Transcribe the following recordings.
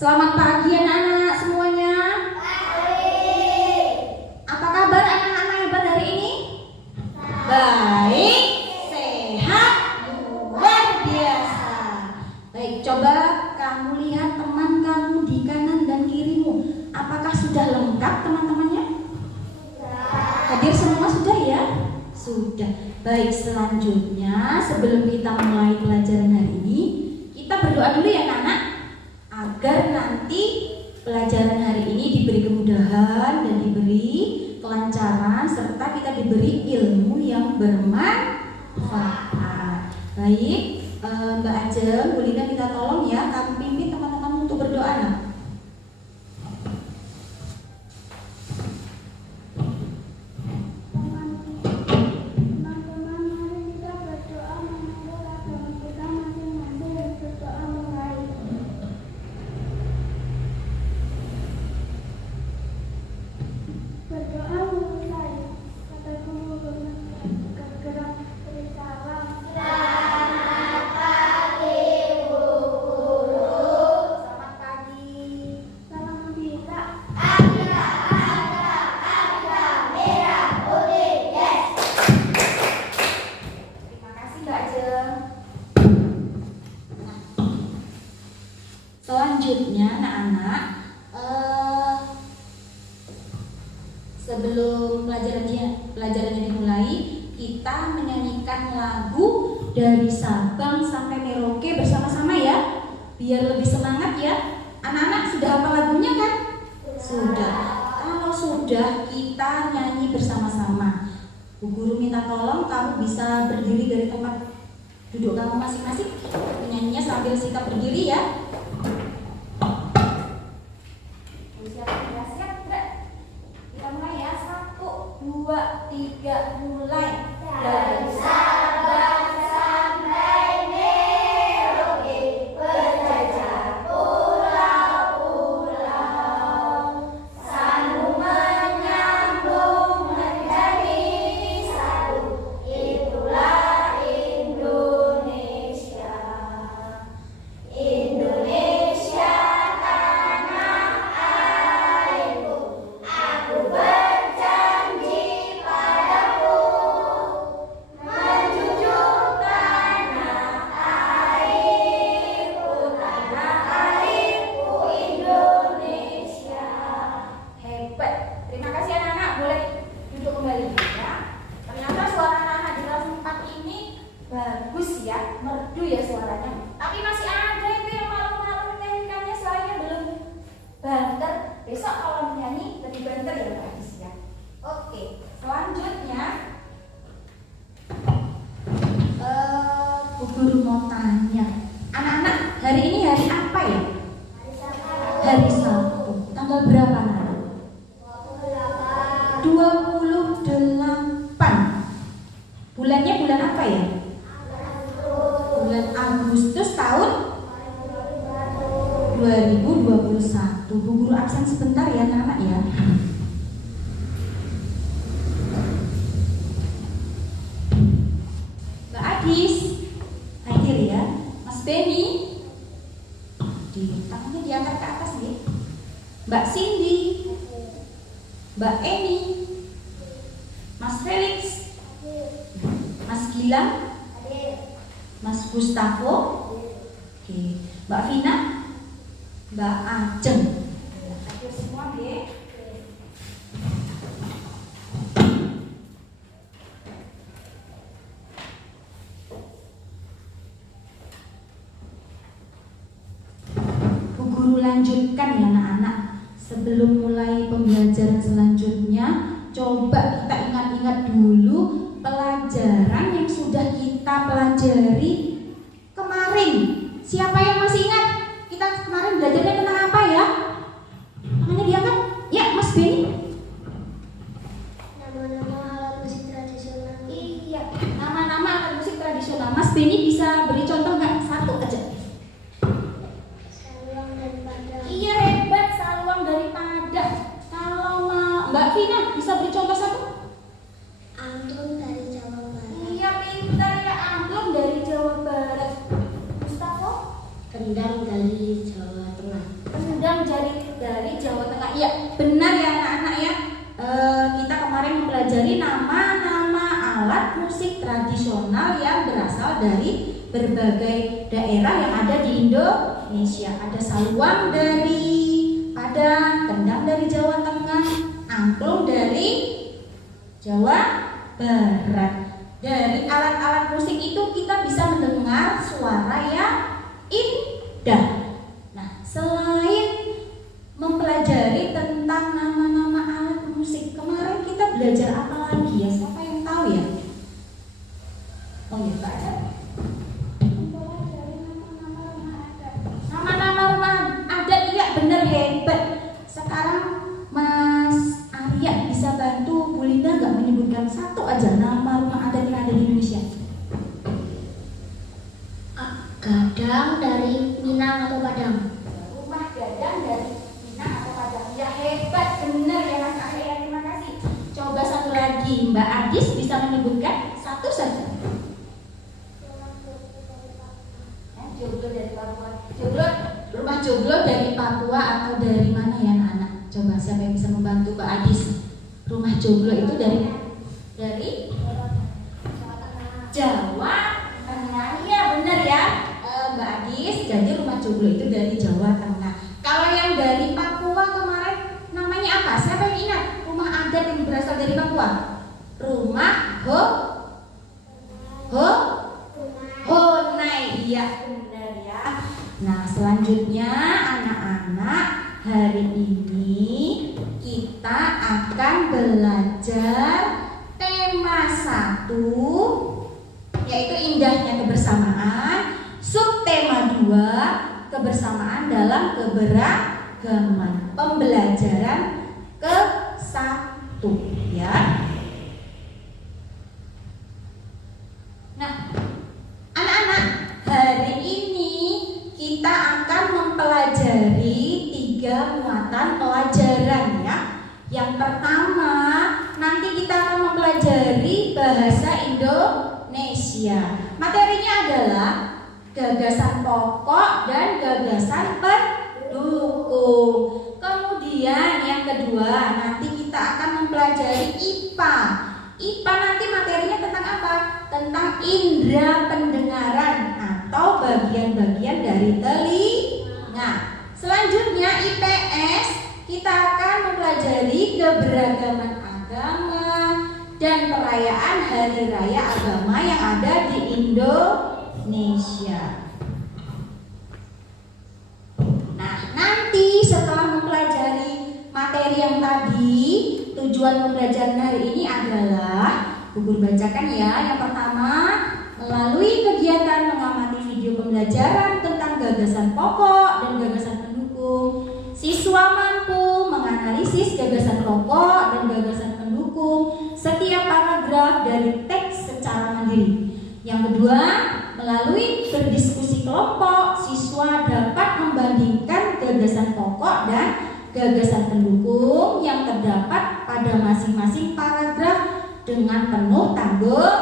Selamat pagi anak-anak semuanya. Baik. Apa kabar anak-anak hebat hari ini? Baik, sehat, luar biasa. Baik, coba kamu lihat teman kamu di kanan dan kirimu. Apakah sudah lengkap teman-temannya? Hadir semua sudah ya? Sudah. Baik, selanjutnya sebelum kita mulai pelajaran hari ini, kita berdoa dulu ya anak-anak, agar nanti pelajaran hari ini diberi kemudahan dan diberi kelancaran serta kita diberi ilmu yang bermanfaat. Baik, Mbak Ajeng, Bu Lina kita tolong ya, kami pimpin teman-teman untuk berdoa nak. Selanjutnya anak-anak, sebelum pelajarannya dimulai, kita menyanyikan lagu dari Sabang sampai Merauke bersama-sama ya, biar lebih semangat ya. Anak-anak sudah hafal lagunya kan? Sudah. Kalau sudah, kita nyanyi bersama-sama. Bu Guru minta tolong kamu bisa berdiri dari tempat duduk kamu masing-masing, menyanyinya sambil sikap berdiri ya. Siap, kita mulai ya. 1, 2, 3, mulai. Dari Sabang sampai Merauke, berjajah pulau-pulau, saling menyambung menjadi satu, itulah Indonesia. Indonesia tanah airku, aku berjanji padamu, menjunjung tanah airku Indonesia. Hebat. Terima kasih anak-anak, boleh duduk kembali ya. Ternyata suara anak-anak di kelas 4 ini bagus ya, merdu ya suaranya. Tapi masih ada itu yang malu-malu menyanyikannya, suaranya belum banter. Besok kalau menyanyi lebih banter ya Mbak Adis ya. Oke, selanjutnya Bu Guru mau tanya, anak-anak hari ini hari apa ya? Hari Sabtu. Tanggal berapa anak? 28. Bulannya bulan apa ya? Bulan Agustus tahun 2021. Bu Guru absen sebentar ya anak-anak ya. Mbak Adis hadir ya. Mas Benny, tangannya diangkat ke atas nih. Mbak Cindy, Mbak Eni, Mas Felix, Mas Gilang, Mas Gustavo, oke, Mbak Vina, Mbak Ajeng. Hadir semua deh. Bu Guru lanjutkan ya anak-anak. Sebelum mulai pembelajaran selanjutnya, coba kita ingat-ingat dulu pelajaran yang sudah kita pelajari kemarin. Siapa yang masih ingat? Kita kemarin belajarnya tentang apa ya? Namanya diangkat? Ya, Mas Benny. Nama-nama alat musik tradisional. Iya, nama-nama alat musik tradisional. Mas Benny bisa beri contoh nggak? Satu aja. Saluang dan padang. Iya, hebat, saluang dari Padang. Kalau Mbak Vina bisa beri contoh satu? Angklung dari Jawa Barat. Iya, pintar ya, angklung dari Jawa Barat. Gustavo? Kendang dari Jawa Tengah. mempelajari dari Jawa Tengah. Iya, benar ya anak-anak ya. Kita kemarin mempelajari nama-nama alat musik tradisional yang berasal dari berbagai daerah yang ada di Indonesia. Ada saluang dari Padang, kendang dari Jawa Tengah, angklung dari Jawa Barat. Dari alat-alat musik itu kita bisa mendengar suara yang indah. Nah, selain mempelajari tentang nama-nama alat musik, kemarin kita belajar apa lagi ya? Siapa yang tahu ya? Oh ya, Mbak Ada. Mempelajari nama-nama rumah adat. Nama-nama rumah adat, iya bener, hebat. Sekarang Mas Arya bisa bantu Bu Linda nggak menyebutkan satu aja nama rumah adat yang ada di Indonesia? Gadang dari Minang atau Padang. Rumah gadang dari Minang atau Padang. Ya hebat, bener ya Mas Arya, terima kasih. Coba satu lagi, Mbak Adis bisa menyebutkan satu saja. Joglo dari Papua. Rumah joglo dari Papua atau dari mana ya anak-anak? Coba siapa yang bisa membantu Mbak Adis? Rumah joglo itu dari Jawa Tengah. Iya benar ya Mbak Adis. Jadi rumah joglo itu dari Jawa Tengah. Kalau yang dari Papua kemarin namanya apa? Siapa yang ingat? Rumah adat yang berasal dari Papua. Rumah Honai. Iya benar ya. Nah, selanjutnya anak-anak, hari ini kita akan belajar tema 1, yaitu indahnya kebersamaan. Subtema 2, kebersamaan dalam keberagaman. Pembelajaran ke-1 ya. Nah, anak-anak, hari ini kita akan mempelajari 3 muatan pelajaran ya. Yang pertama, nanti kita akan mempelajari bahasa Indonesia. Materinya adalah gagasan pokok dan gagasan pendukung. Kemudian yang kedua, nanti kita akan mempelajari IPA. IPA nanti materinya tentang apa? Tentang indera pendengaran atau bagian-bagian dari telinga. Selanjutnya IPS, kita akan mempelajari keberagaman agama dan perayaan hari raya agama yang ada di Indonesia. Nah, nanti setelah mempelajari materi yang tadi, tujuan pembelajaran hari ini adalah, Bu Guru bacakan ya. Yang pertama, melalui kegiatan mengamati video pembelajaran tentang gagasan pokok dan gagasan pendukung, siswa mampu menganalisis gagasan pokok dan gagasan pendukung setiap paragraf dari teks secara mandiri. Yang kedua, melalui berdiskusi kelompok, siswa dapat membandingkan gagasan pokok dan gagasan pendukung yang terdapat pada masing-masing paragraf dengan penuh tanggung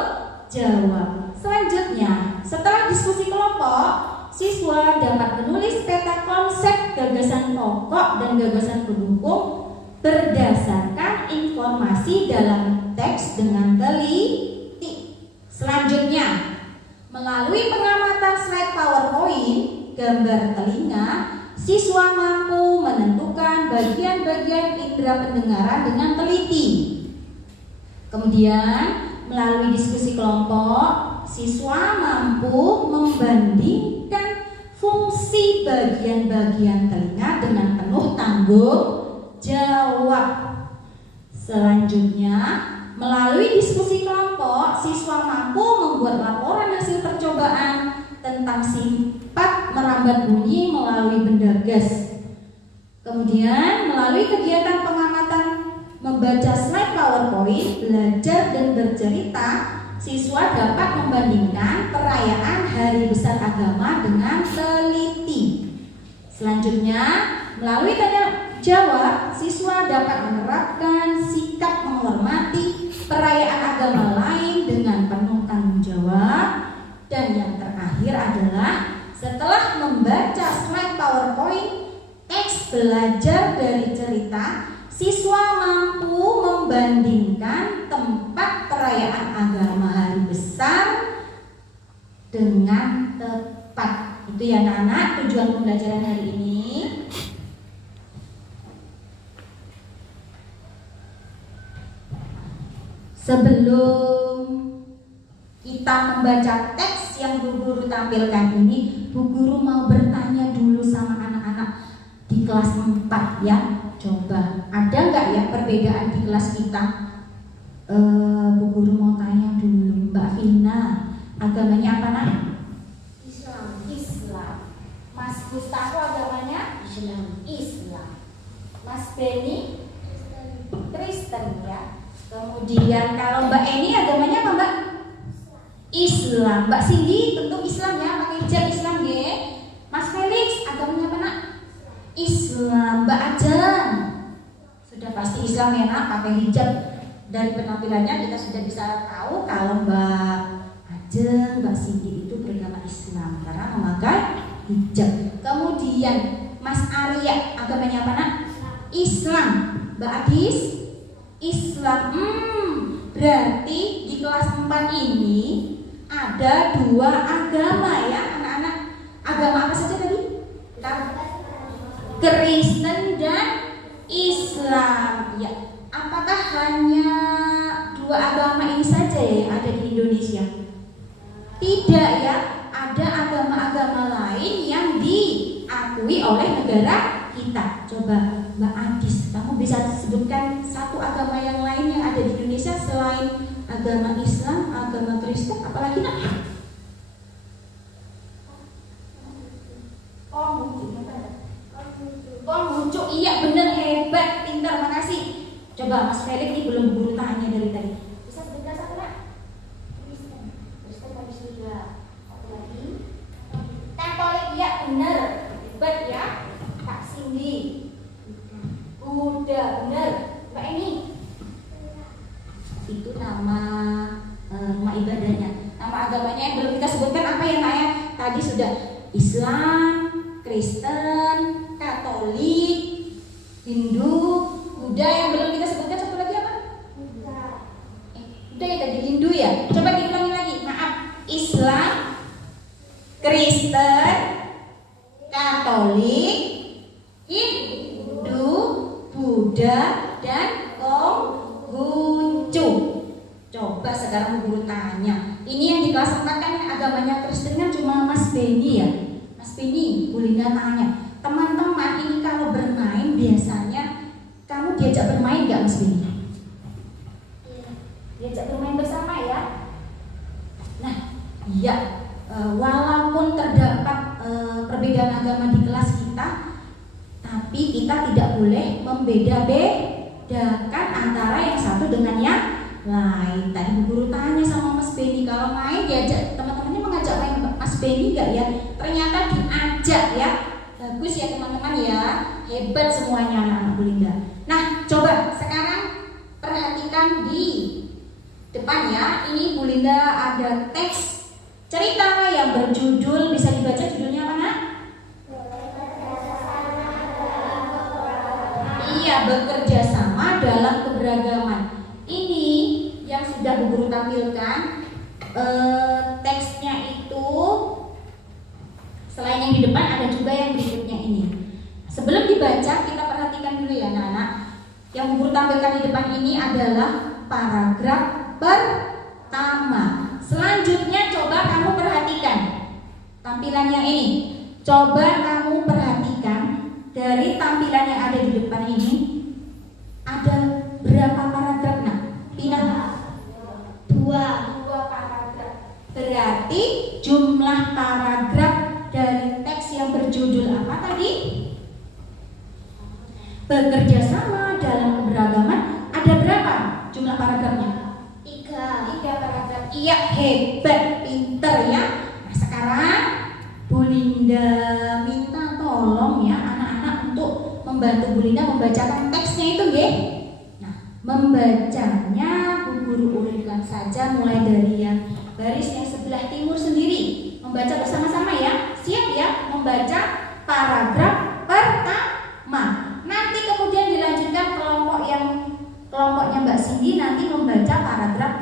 jawab. Selanjutnya, setelah diskusi kelompok, siswa dapat menulis peta konsep gagasan pokok dan gagasan pendukung berdasarkan informasi dalam teks dengan teliti. Selanjutnya, melalui pengamatan slide PowerPoint gambar telinga, siswa mampu menentukan bagian-bagian indera pendengaran dengan teliti. Kemudian, melalui diskusi kelompok, siswa mampu membandingkan fungsi bagian-bagian telinga dengan penuh tanggung jawab. Selanjutnya, melalui diskusi kelompok, siswa mampu membuat laporan hasil percobaan tentang sifat merambat bunyi melalui benda gas. Kemudian, melalui kegiatan pengamatan membaca slide PowerPoint, belajar dan bercerita, siswa dapat membandingkan perayaan Hari Besar Agama dengan teliti. Selanjutnya, melalui tanya jawab, siswa dapat menerapkan sikap menghormati perayaan agama lain dengan penuh tanggung jawab. Dan yang terakhir adalah setelah membaca slide PowerPoint, teks teks belajar dari cerita, siswa mampu membandingkan tempat perayaan agama hari besar dengan tepat. Itu ya anak-anak tujuan pembelajaran hari ini. Sebelum kita membaca teks yang Bu Guru tampilkan ini, Bu Guru mau bertanya dulu sama anak-anak di kelas 4 ya. Coba ada nggak ya perbedaan di kelas kita? Bu Guru mau tanya dulu, Mbak Vina, agamanya apa nak? Islam. Islam. Mas Gustavo agamanya? Islam. Islam. Mas Beni? Kristen ya. Kemudian kalau Mbak Eni agamanya apa Mbak? Islam. Mbak Cindy tentu Islam ya, pakai hijab Islam ya. Mas Felix agamanya apa nak? Islam. Mbak Ajan sudah pasti Islam ya nak, pakai hijab. Dari penampilannya kita sudah bisa tahu kalau Mbak Ajan, Mbak Cindy itu beragama Islam karena memakai hijab. Kemudian Mas Arya agamanya apa nak? Islam. Mbak Adis Islam. Berarti di kelas 4 ini ada 2 agama ya anak-anak. Agama apa saja tadi? Kristen dan Islam ya. Apakah hanya 2 agama ini saja ya yang ada di Indonesia? Tidak ya, ada agama-agama lain yang diakui oleh negara kita. Coba Mbak Adis, kamu bisa sebutkan satu agama yang lain yang ada di Indonesia selain agama Islam, agama Kristen, apalagi nak? Konghucu, iya bener, hebat, pintar, makasih. Coba Mas Felix ini belum guru tanya dari tadi. Bisa sebutkan satu nak? Kristen. Kristen tadi sudah. Satu lagi. Katolik, iya bener, hebat ya. Kak Cindy. Udah bener. Mbak Eni. Itu nama rumah ibadahnya. Nama agamanya yang belum kita sebutkan apa ya Nak ya? Tadi sudah Islam, Kristen, Katolik, Hindu, Buddha. Yang belum kita sebutkan satu lagi apa? Buddha ya tadi, Hindu ya. Coba diulangi lagi. Maaf. Islam, Kristen, Katolik, Hindu, Buddha, dan Konghucu. Coba sekarang guru tanya. Ini yang di kelas 4 kan agamanya Kristen kan cuma Mas Beni ya. Mas Beni, Bu Linda tanya. Teman-teman ini kalau bermain biasanya kamu diajak bermain gak Mas Beni? Diajak bermain bersama ya. Nah, iya. Walaupun terdapat perbedaan agama di kelas kita, tapi kita tidak boleh membeda-bedakan antara yang satu dengan yang lain. Tadi Bu Guru tanya sama Mas Beni, kalau main diajak teman-temannya mengajak main Mas Beni enggak ya? Ternyata diajak ya. Bagus ya teman-teman ya. Hebat semuanya anak-anak Bu Linda. Nah, coba sekarang perhatikan di depan ya. Ini Bu Linda ada teks cerita yang berjudul, bisa dibaca judulnya apa nak? Iya, bekerja sama dalam keberagaman. Ini yang sudah Bu Guru tampilkan. Teksnya itu selain yang di depan ada juga yang berikutnya ini. Sebelum dibaca kita perhatikan dulu ya anak-anak. Yang Bu Guru tampilkan di depan ini adalah paragraf pertama. Selanjutnya coba kamu perhatikan tampilannya ini. Coba kamu perhatikan dari tampilan yang ada di depan ini ada berapa paragraf nak? Pindah. 2 paragraf. Berarti jumlah paragraf dari teks yang berjudul apa tadi? Bekerja sama dalam keberagaman. Ada berapa jumlah paragrafnya? 3 paragraf. Iya, hebat, pinter ya. Nah sekarang Bu Linda minta tolong ya anak-anak untuk membantu Bu Linda membacakan teksnya itu ya. Nah membacanya Bu Guru urutkan saja mulai dari yang baris yang sebelah timur sendiri. Membaca bersama-sama ya. Siap ya membaca paragraf pertama. Cindy nanti membaca paragraf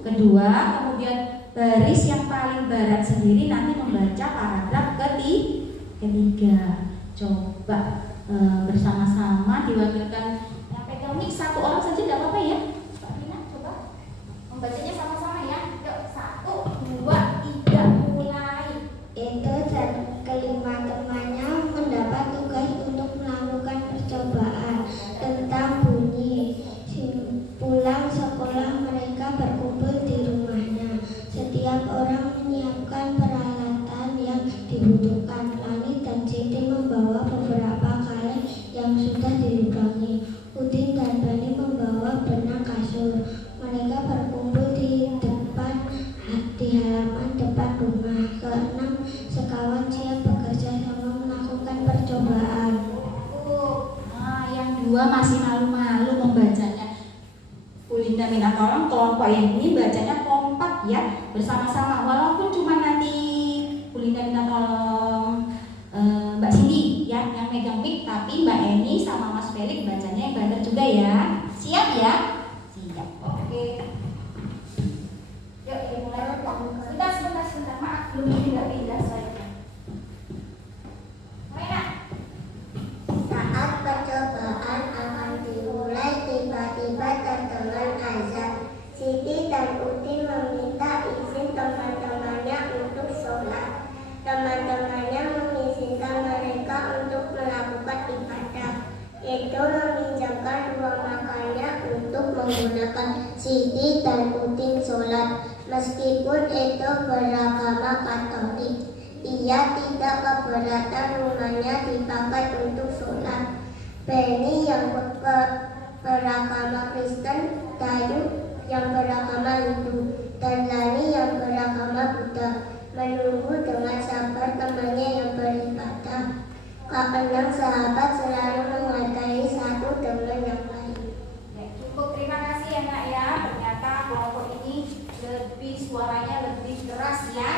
kedua, kemudian baris yang paling barat sendiri nanti membaca paragraf ketiga. Coba bersama-sama diwakilkan yang pegang mic satu orang saja, tidak apa-apa ya. Mbak Rina, coba membacanya sama-sama ya. Yuk, 1, 2, 3, mulai. Edo dan kelima temannya mendapat tugas untuk melakukan percobaan tentang bunyi. Pulang sekolah mereka berkumpul di rumahnya. Setiap orang menyiapkan peralatan yang dibutuhkan. Lani dan Siti membawa beberapa kain yang sudah dilubangi. Udin dan Bani membawa benang kasur. Mereka berkumpul di halaman depan rumah. Keenam sekawan siap bekerja sama melakukan percobaan. Nah, yang dua masih malu-malu membacanya. Bulinda minta tolong kelompok yang ini bacanya kompak ya, bersama-sama. Walaupun cuma nanti Bulinda minta tolong Mbak Cindy ya yang megang mic, tapi Mbak Eni sama Mas Felix bacanya yang benar juga ya. Siap ya? Siap. Oke. Yuk, mulai. Sebentar. Maaf, belum pindah saya. Saat percobaan akan dimulai, tiba-tiba terdengar azan. Siti dan Udin meminta izin teman-temannya untuk sholat. Teman-temannya mengizinkan mereka untuk melakukan ibadah. Edo meminjamkan ruang makannya untuk menggunakan Siti dan Udin sholat. Meskipun Edo beragama Katolik, ia tidak keberatan rumahnya dipakai untuk sholat. Benny yang beragama Kristen, Dayu yang beragama Hindu, dan Lani yang beragama Buddha menunggu dengan sabar temannya yang beribadah. Keenam sahabat selalu menghargai satu teman yang lain. Ya, cukup, terima kasih ya Nak ya. Ternyata kelompok ini suaranya lebih keras ya.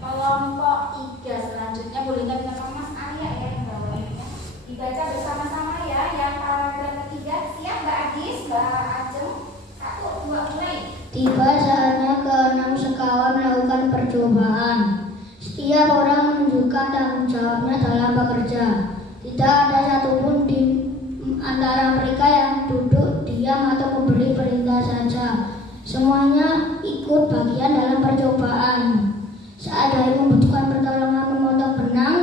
Kelompok 3 selanjutnya boleh minta Mas Arya ya yang bawahnya. Dibaca bersama-sama ya yang paragraf ketiga. Siap Mbak Agis, Mbak Ajeng. 1, 2, mulai. Tiba saatnya keenam sekawan melakukan percobaan. Setiap orang menunjukkan tanggung jawabnya dalam bekerja. Tidak ada satupun di antara mereka yang duduk diam atau memberi perintah saja. Semuanya ikut bagian dalam percobaan. Saat Dayu membutuhkan pertolongan memotong benang,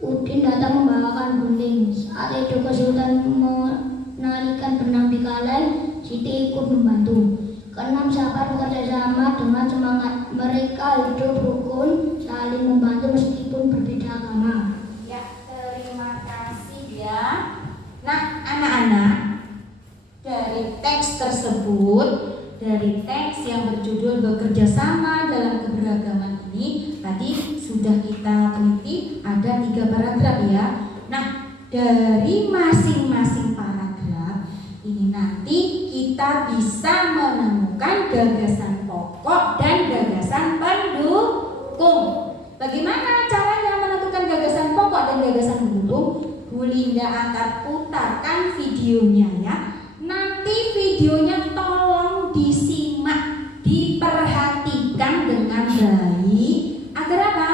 Udin datang membawakan gunting. Saat itu kesulitan menarikan benang di kaleng, Siti ikut membantu. Keenam sahabat bekerja sama dengan semangat. Mereka hidup rukun, saling membantu meskipun berbeda agama. Ya, terima kasih ya. Nah, anak-anak, dari teks tersebut, dari teks yang berjudul bekerja sama dalam keberagaman ini, tadi sudah kita teliti ada 3 paragraf ya. Nah, dari masing-masing paragraf ini nanti kita bisa menemukan gagasan pokok dan gagasan pendukung. Bagaimana caranya menentukan gagasan pokok dan gagasan pendukung? Bu Linda akan putarkan videonya ya. Nanti videonya tolong disimak, diperhatikan dengan baik. Agar apa?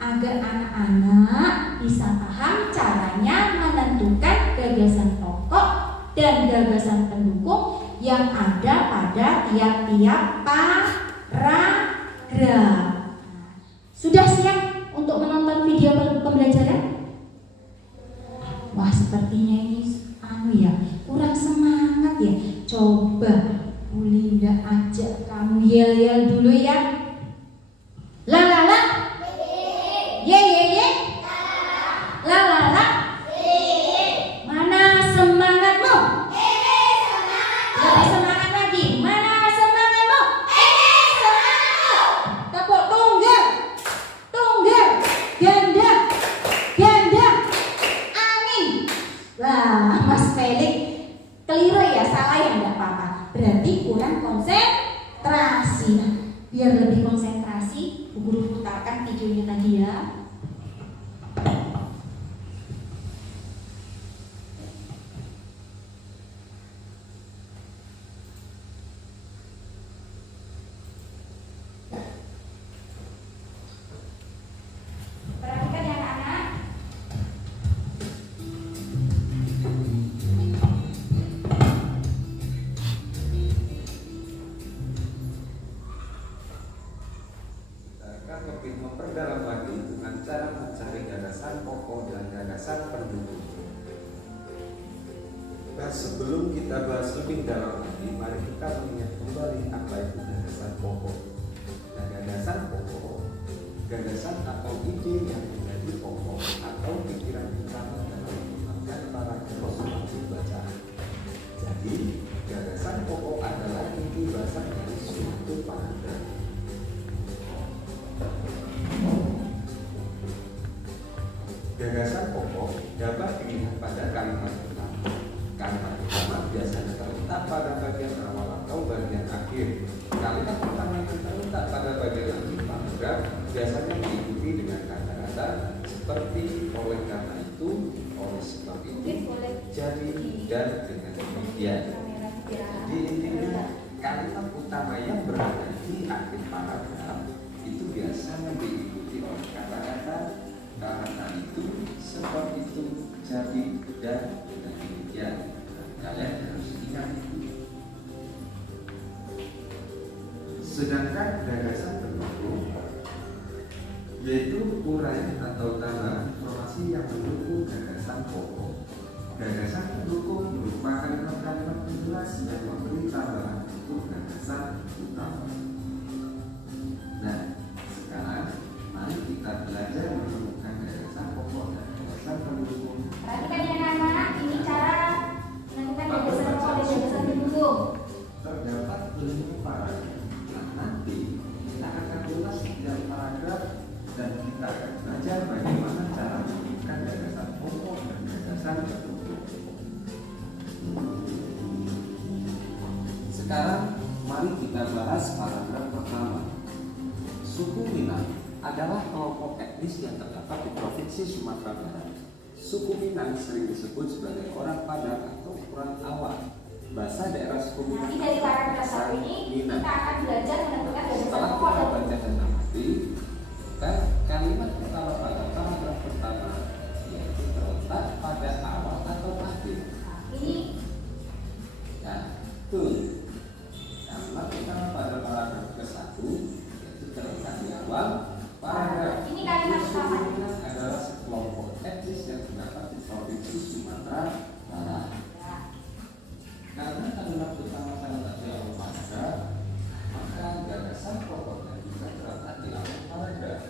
Agar anak-anak bisa paham caranya menentukan gagasan pokok dan gagasan pendukung yang ada pada tiap-tiap paragraf. Sudah siap untuk menonton video pembelajaran? Wah, sepertinya ini kurang semangat ya. Coba Bu Linda ajak kamu yel-yel dulu ya. La la la. Ye ye ye. La la la. Mana semangatmu? Lebih semangat lagi. Mana semangatmu? Tepuk tunggal. Tunggal. Ganda. Ganda. Angin. Wah, Mas Felix keliru ya, salah ya, enggak apa-apa. Berarti kurang konsentrasi. Nah, biar lebih konsentrasi, Bu Guru putarkan videonya tadi ya. gagasan pendukung. Nah, sebelum kita bahas lebih dalam lagi, mari kita mengingat kembali apa itu gagasan pokok. Nah, gagasan pokok, gagasan atau ide yang menjadi pokok atau pikiran utama dalam mengembangkan para konsultasi bacaan. Jadi, gagasan pokok adalah inti dasar dari suatu paragraf. Gagasan pokok dapat dilihat pada kalimat utama. Kalimat utama biasanya terletak pada bagian awal atau bagian akhir. Kalimat utama yang terletak pada bagian akhir paragraf biasanya diikuti dengan kata-kata seperti oleh karena itu, oleh sebab itu, jadi, dan dengan demikian. Jadi intinya kalimat utama yang berada di akhir paragraf itu biasanya diikuti oleh kata-kata karena itu, sebab itu, jadi, dan dengan demikian. Kalian harus ingat itu. Sedangkan gagasan pendukung yaitu uraian atau tambahan informasi yang mendukung gagasan pokok. Gagasan pendukung berupa kalimat-kalimat penjelas yang memberi tambahan untuk gagasan utama. Nah, sekarang mari kita belajar menemukan gagasan pokok dan gagasan pendukung. Perhatikan ya anak-anak, ini cara menemukan gagasan pokok dan gagasan pendukung. Terdapat 5 paragraf. Nah, nanti kita akan ulas setiap paragraf dan kita akan belajar bagaimana cara menemukan gagasan pokok dan gagasan pendukung. Sekarang mari kita bahas paragraf pertama. Suku Minang adalah kelompok etnis yang terdapat di Provinsi Sumatera Barat. Suku Minang sering disebut sebagai orang Padang atau orang Awak. Bahasa daerah suku Minang. Nanti dari paragraf satu ini kita akan belajar menemukan gagasan Setelah pokok kita dan baca dan amati, kalimat pertama pada paragraf pertama yaitu terletak pada awal atau akhir. ini. Nah, tuh kalimat pertama pada paragraf ke-1 yaitu terletak di awal paragraf. Ini kalimat Suku pertama. Minang adalah sekelompok etnis yang terdapat di Provinsi Sumatera Barat. Karena kalimat pertama terletak di awal paragraf, maka gagasan pokoknya juga terletak di awal paragraf.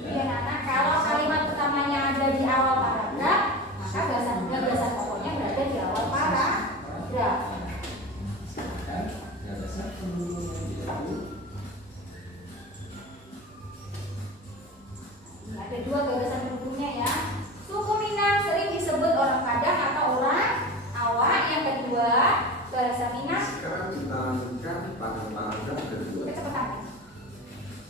Ya, Nana, kalau kalimat utamanya ada di awal paragraf, maka gagasan pokoknya berada di awal paragraf. Sedangkan gagasan pendukungnya yaitu ada 2 gagasan pendukungnya ya. Suku Minang sering disebut orang Padang atau orang Awak. Yang kedua, gagasan Minang. sekarang kita lanjutkan pada paragraf kedua. Kecepatan.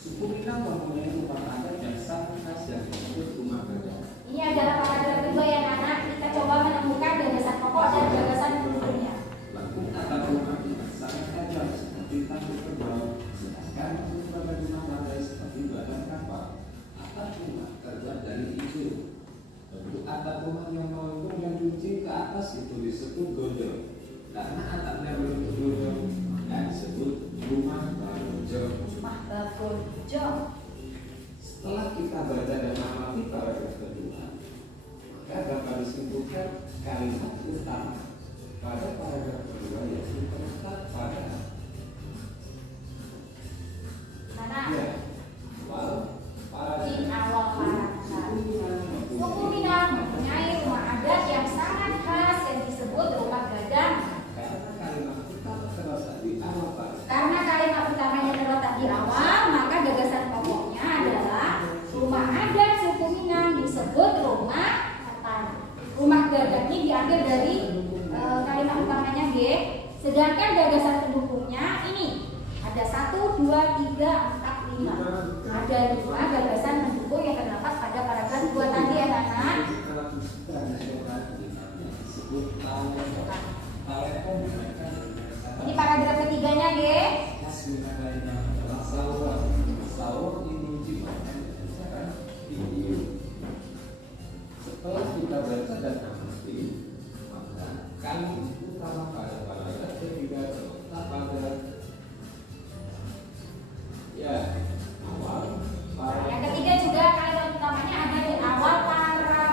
Suku Minang mempunyai rumah adat yang sangat khas yang disebut rumah gadang. Ini adalah paragraf kedua ya Nana. Kita coba menemukan gagasan pokok dan gagasan pendukungnya. Lalu atap rumah yang sangat tajam seperti tanduk kerbau, sedangkan untuk badan rumah lantai seperti badan kapal. Atap rumah terbuat dari hijau. Bentuk atap rumah yang melengkung dan runcing ke atas itu disebut gonjong. Karena atapnya berbentuk gonjong, maka disebut rumah gonjong. Rumah Bagojo. Setelah kita baca dan amati paragraf kedua, maka dapat disimpulkan kalimat utama pada paragraf kedua yaitu terletak pada Nana. ya awal Di paragraf. awal paragraf. Suku Minang mempunyai rumah adat yang sangat khas yang disebut rumah gadang. Karena kalimat utama terletak di awal paragraf. Karena kalimat utamanya terletak di awal, maka gagasan pokoknya adalah rumah adat suku Minang disebut rumah gadang. Rumah gadang ini diambil dari kalimat utamanya G. Sedangkan gagasan pendukungnya ini ada 1, 2, 3, 4, 5. Ada 5 gagasan pendukung yang terdapat pada paragraf 2 tadi ya Nana. Ini paragraf ketiganya G. Setelah kita baca dan amati, maka kalimat utama pada paragraf ketiga terletak pada ya awal Yang paragraf. ketiga juga kalimat utamanya ada di awal paragraf.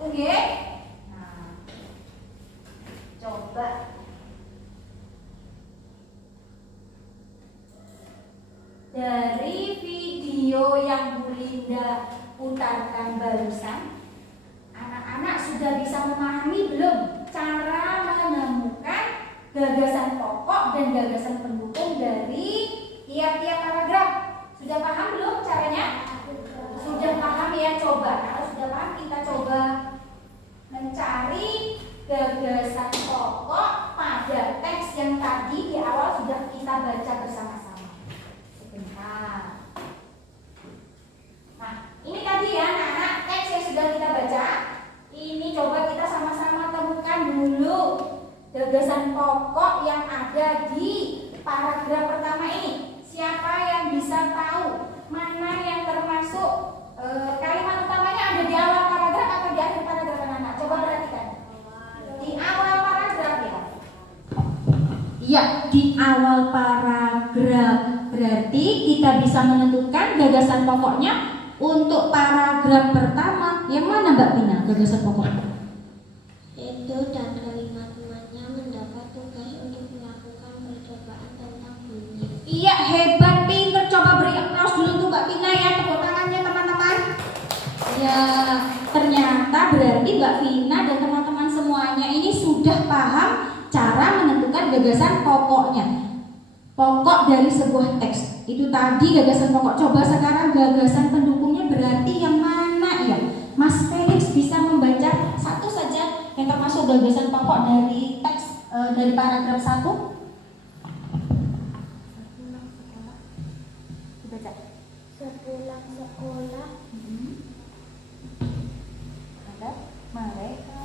Oke? Nah, coba dari video yang Bu Linda putarkan barusan, anak-anak sudah bisa memahami belum cara menemukan gagasan pokok dan gagasan pendukung dari tiap-tiap paragraf? Sudah paham belum caranya? Sudah paham ya? Coba, kalau sudah paham kita coba mencari gagasan pokok pada teks yang tadi di awal sudah kita baca bersama-sama. Sebentar. Nah, ini tadi ya anak-anak teks yang sudah kita baca. Ini coba kita sama-sama temukan dulu gagasan pokok yang ada di paragraf pertama ini. Siapa yang bisa tahu mana yang termasuk kalimat utamanya ada di awal paragraf atau di akhir paragraf anak-anak? Coba perhatikan. Di awal paragraf ya. Iya, di awal paragraf. Berarti kita bisa menentukan gagasan pokoknya untuk paragraf pertama. Yang mana Mbak Pina gagasan pokoknya? Itu dan kalimat-kalimatnya mendapat tugas untuk melakukan percobaan tentang bunyi. Iya, hebat, pinter. Coba beri aplaus dulu untuk Mbak Pina ya, tepuk tangannya teman-teman. Ya, ternyata berarti Mbak Pina dan teman-teman semuanya ini sudah paham cara menentukan gagasan pokoknya. Pokok dari sebuah teks. Itu tadi gagasan pokok. Coba sekarang gagasan pendukungnya berarti yang mana ya? Mas Felix bisa membaca satu saja yang termasuk gagasan pokok dari teks dari paragraf 1. Dibaca. Sepulang sekolah, Ada mereka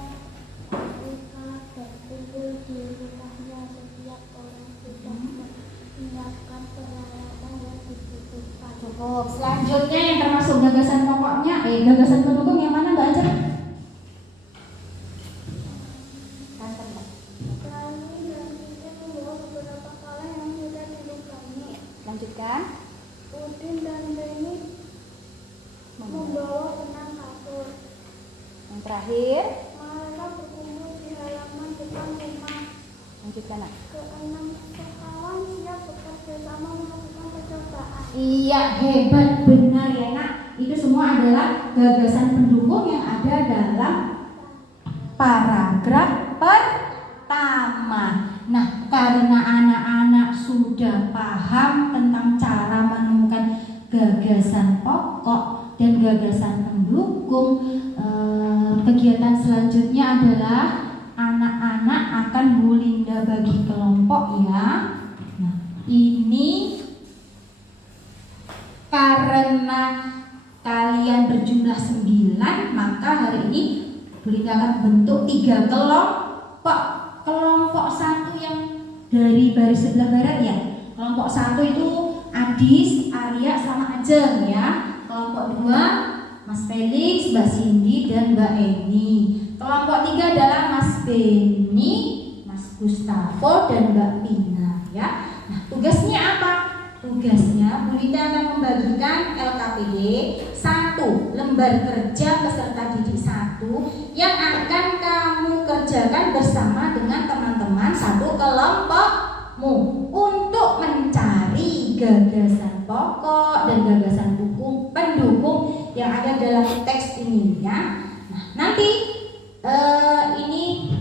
mereka berkumpul di rumahnya. Setiap orang sudah menyiapkan peralatan yang dibutuhkan. cukup. Selanjutnya yang termasuk gagasan pokoknya, gagasan pendukung yang mana Mbak Ajar? Kami dan kita membawa beberapa kala yang sudah dilubangi. Lanjutkan. Udin dan Beni membawa benang kapur. Yang terakhir, Mereka berkumpul di halaman depan rumah. lanjutkan nak. Keenam sekawan siap bekerja sama melakukan percobaan. Iya, hebat, benar ya nak. Itu semua adalah gagasan pendukung yang ada dalam paragraf pertama. Nah, karena anak-anak sudah paham tentang cara menemukan gagasan pokok dan gagasan pendukung, kegiatan selanjutnya adalah anak-anak akan Bu Linda bagi kelompok ya. Nah, ini karena kalian berjumlah 9, maka hari ini Bu Linda akan bentuk 3 kelompok. Kelompok 1 yang dari baris sebelah barat ya. Kelompok 1 itu Adis, Arya, sama Ajeng ya. Kelompok 2 Mas Felix, Mbak Cindy, dan Mbak Eni. Kelompok 3 adalah Mas Beni, Mas Gustavo, dan Mbak Pina ya. Nah, tugasnya apa? Tugasnya Bu Linda akan membagikan LKPD 1, lembar kerja peserta didik 1 yang akan kamu kerjakan bersama dengan teman-teman satu kelompokmu untuk mencari gagasan pokok dan gagasan pendukung yang ada dalam teks ini ya. Nah, nanti ini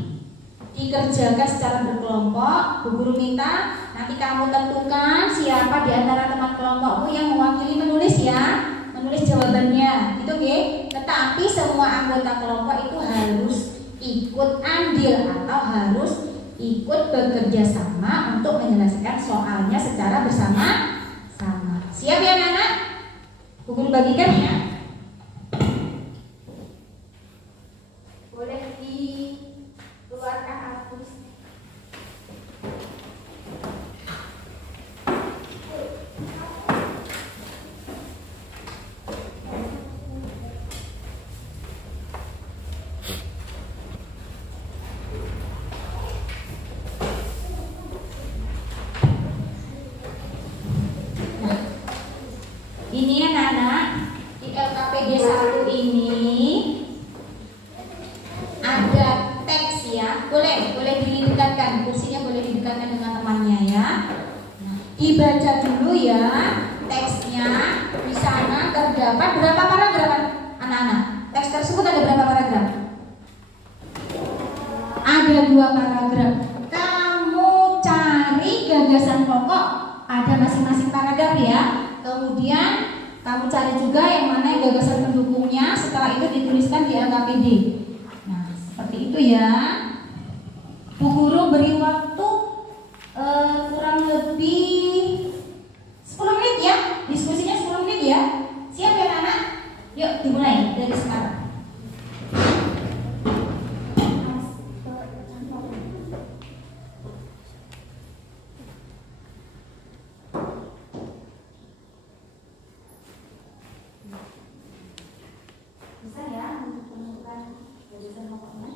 dikerjakan secara berkelompok. Bu Guru minta nanti kamu tentukan siapa di antara teman kelompokmu yang mewakili menulis ya, menulis jawabannya, gitu oke. Tetapi semua anggota kelompok itu harus ikut andil atau harus ikut bekerja sama untuk menyelesaikan soalnya secara bersama-sama. Siap ya anak-anak? Bu Guru bagikan ya. Boleh dikeluarkan alat tulis. Ini anak-anak di LKPD 1 ini boleh didekatkan, kursinya boleh didekatkan dengan temannya ya. Nah, dibaca dulu ya teksnya. Di sana terdapat berapa paragraf anak-anak? Teks tersebut ada berapa paragraf? Ada 2 paragraf. Kamu cari gagasan pokok, ada masing-masing paragraf ya. Kemudian kamu cari juga yang mana yang gagasan pendukungnya. Setelah itu dituliskan di LKPD. Nah, seperti itu ya. Bu Guru beri waktu kurang lebih 10 menit ya. Diskusinya 10 menit ya. Siap ya anak? Yuk dimulai dari sekarang. Bisa ya untuk menentukan gagasan pokoknya.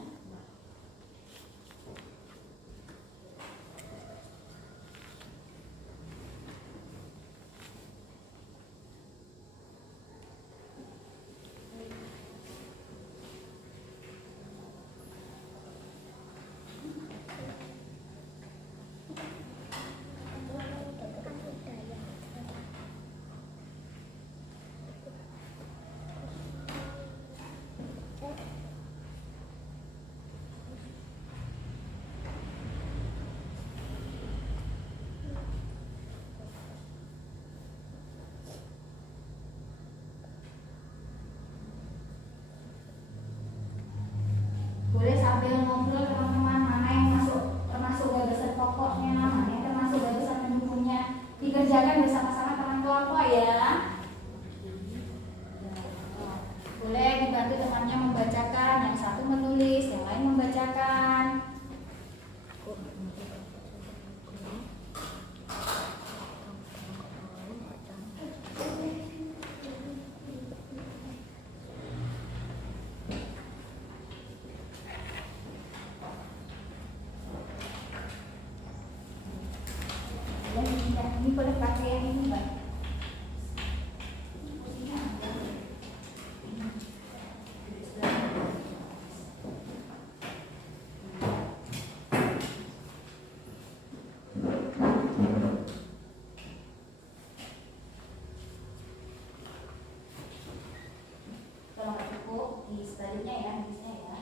Boleh sambil ngobrol teman-teman, mana yang termasuk gagasan pokoknya, mana yang termasuk gagasan pendukungnya. Dikerjakan bersama-sama teman kelompok ya. Boleh dibantu temannya membacakan, yang satu menulis, yang lain membacakan. Ini boleh pakai yang ini Mbak. Kalau nggak cukup di sebaliknya ya, tulisnya ya.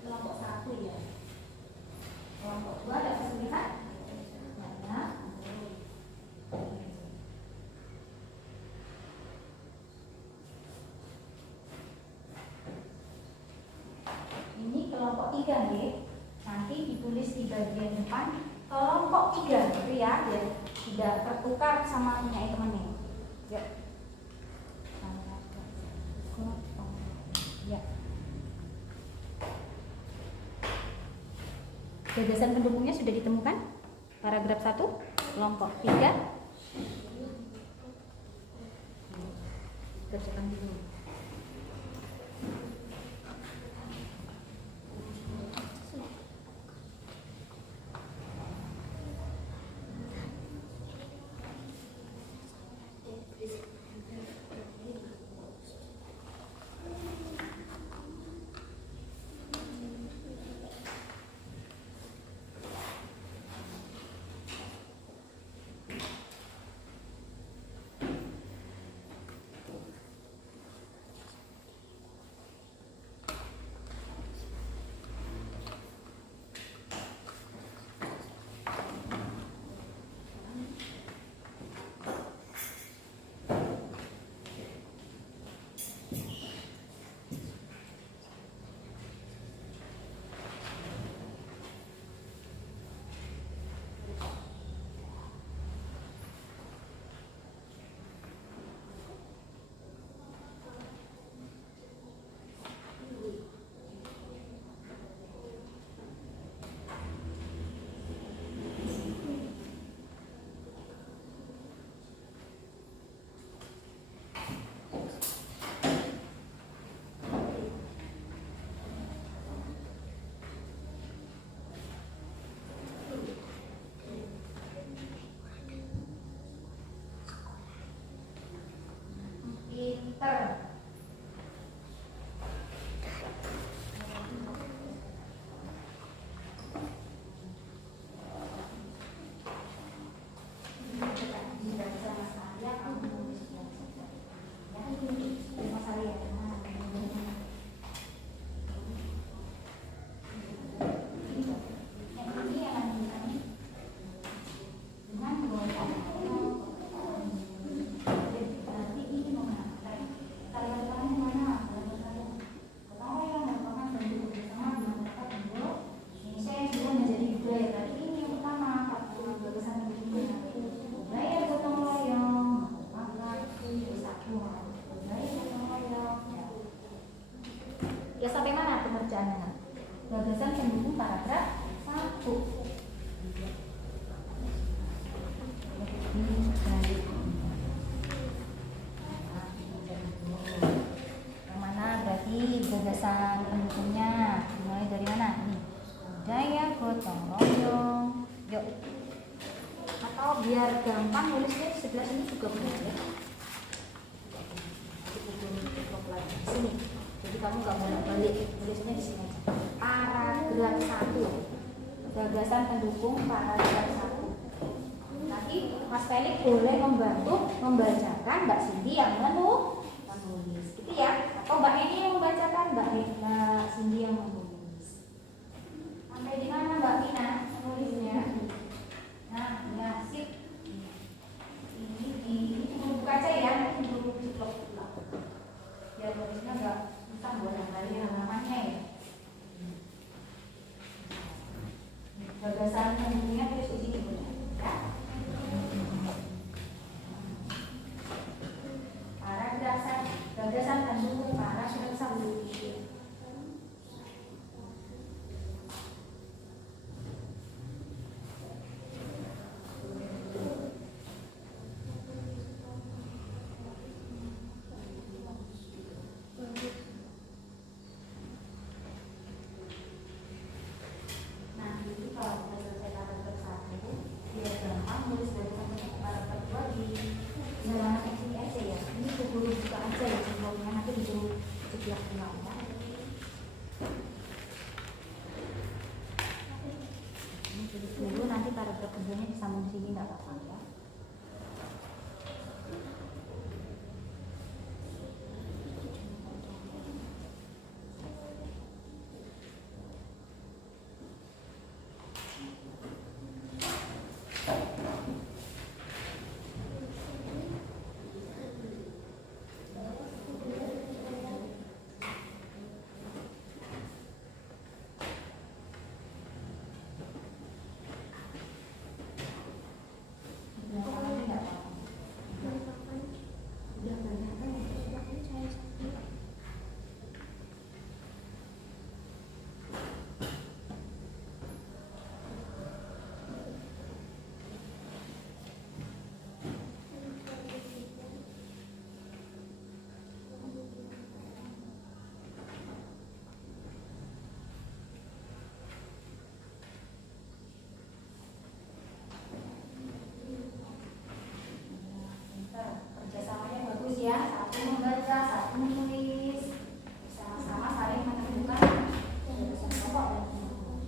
Kelompok 1 ya. Kelompok 2 ada kesulitan? Banyak. Ini kelompok 3 nih. Nanti ditulis di bagian depan kelompok 3 gitu ya, biar tidak tertukar sama punya temannya. Ya. Ya. Gagasan pendukungnya sudah ditemukan? Paragraf 1, kelompok 3. Kerjakan dulu. dulu paragraf 1. Yang mana berarti gagasan pendukungnya? Mulai dari mana? Nih, budaya gotong royong. Yuk. Atau biar gampang nulisnya di sebelah sini juga boleh. Sini. Jadi kamu nggak boleh balik, nulisnya di sini aja. Paragraf 1. Gagasan pendukung paragraf 1. Nanti Mas Felix boleh membantu membacakan, Mbak Cindy yang menulis, gitu ya. Atau Mbak Eni yang membacakan, Mbak Cindy yang menulis. Sampai di mana Mbak Tina menulisnya? Nah, ya sip. Ini buka aja ya, dulu ceplok. Biar nulisnya nggak susah buat dari halamannya ya. Gagasan pendukungnya tulis di sini boleh ya. Paragraf 1. Gagasan pendukung paragraf 1. Dulu nanti paragraf keduanya disambung sini nggak apa-apa ya. Kerjasamanya bagus ya, satu membaca, satu menulis, sama-sama saling menentukan gagasan pokok dan pendukung.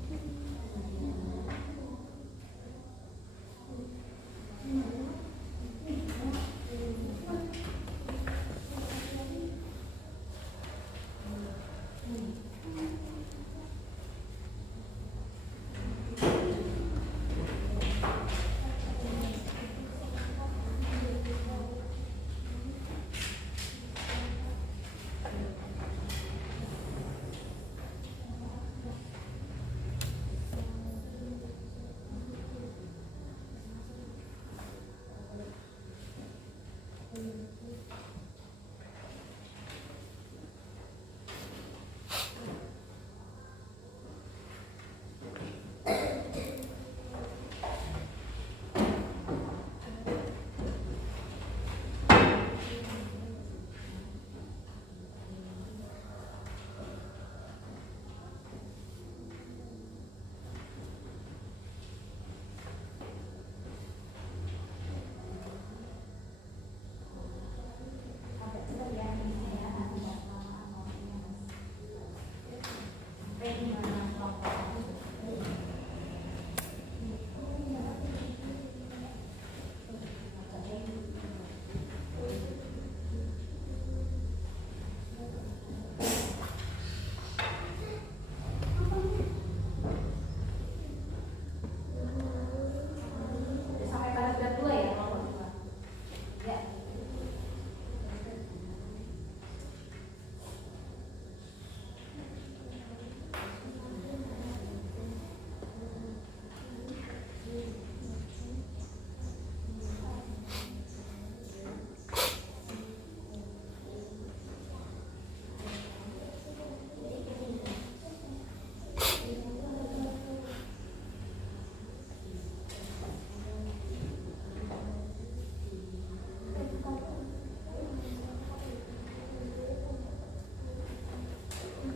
Ini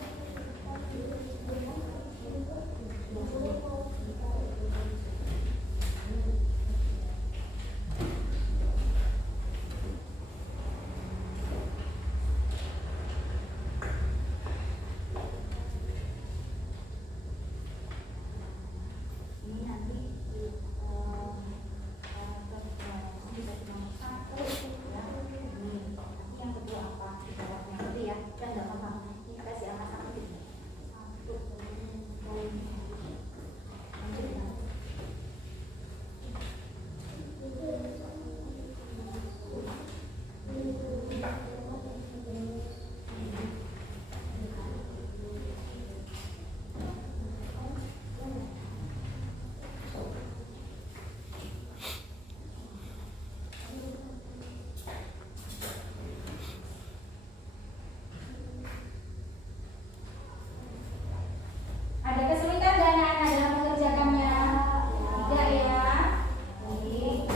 nanti bisa nomor 1 ya. Ini yang kedua apa? Di bawahnya itu ya. Dan enggak apa-apa. Ini kasih angka sama gitu. 1 lanjut ya. Ada kesulitan nggak anak-anak dalam mengerjakannya? Tidak ya. Baik.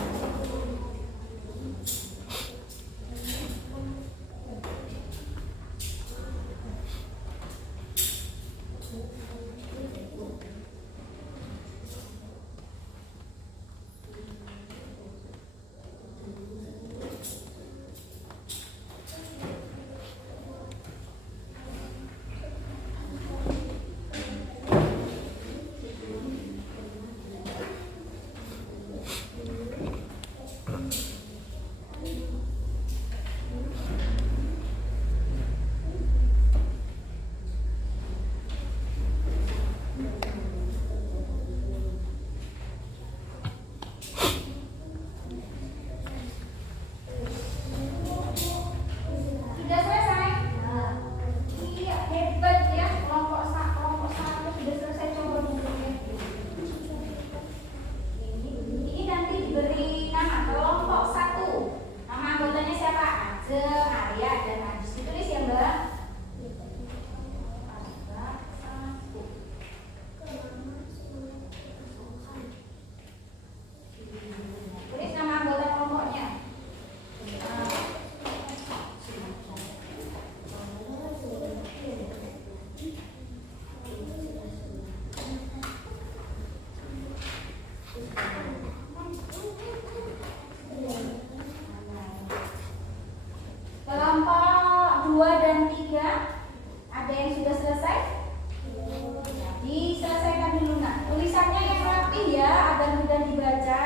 Sudah selesai? Iya, hebat ya. Kelompok satu sudah selesai coba bukunya. Ini nanti diberi nama kelompok 1. Nama anggotanya siapa? Ajeng, Arya, dan Najis. Ditulis ya, Mbak. Tulis nama anggota kelompoknya. Kelompok 2 dan 3 ada yang sudah selesai? Diselesaikan dulu nak. Tulisannya yang rapi ya agar mudah dibaca.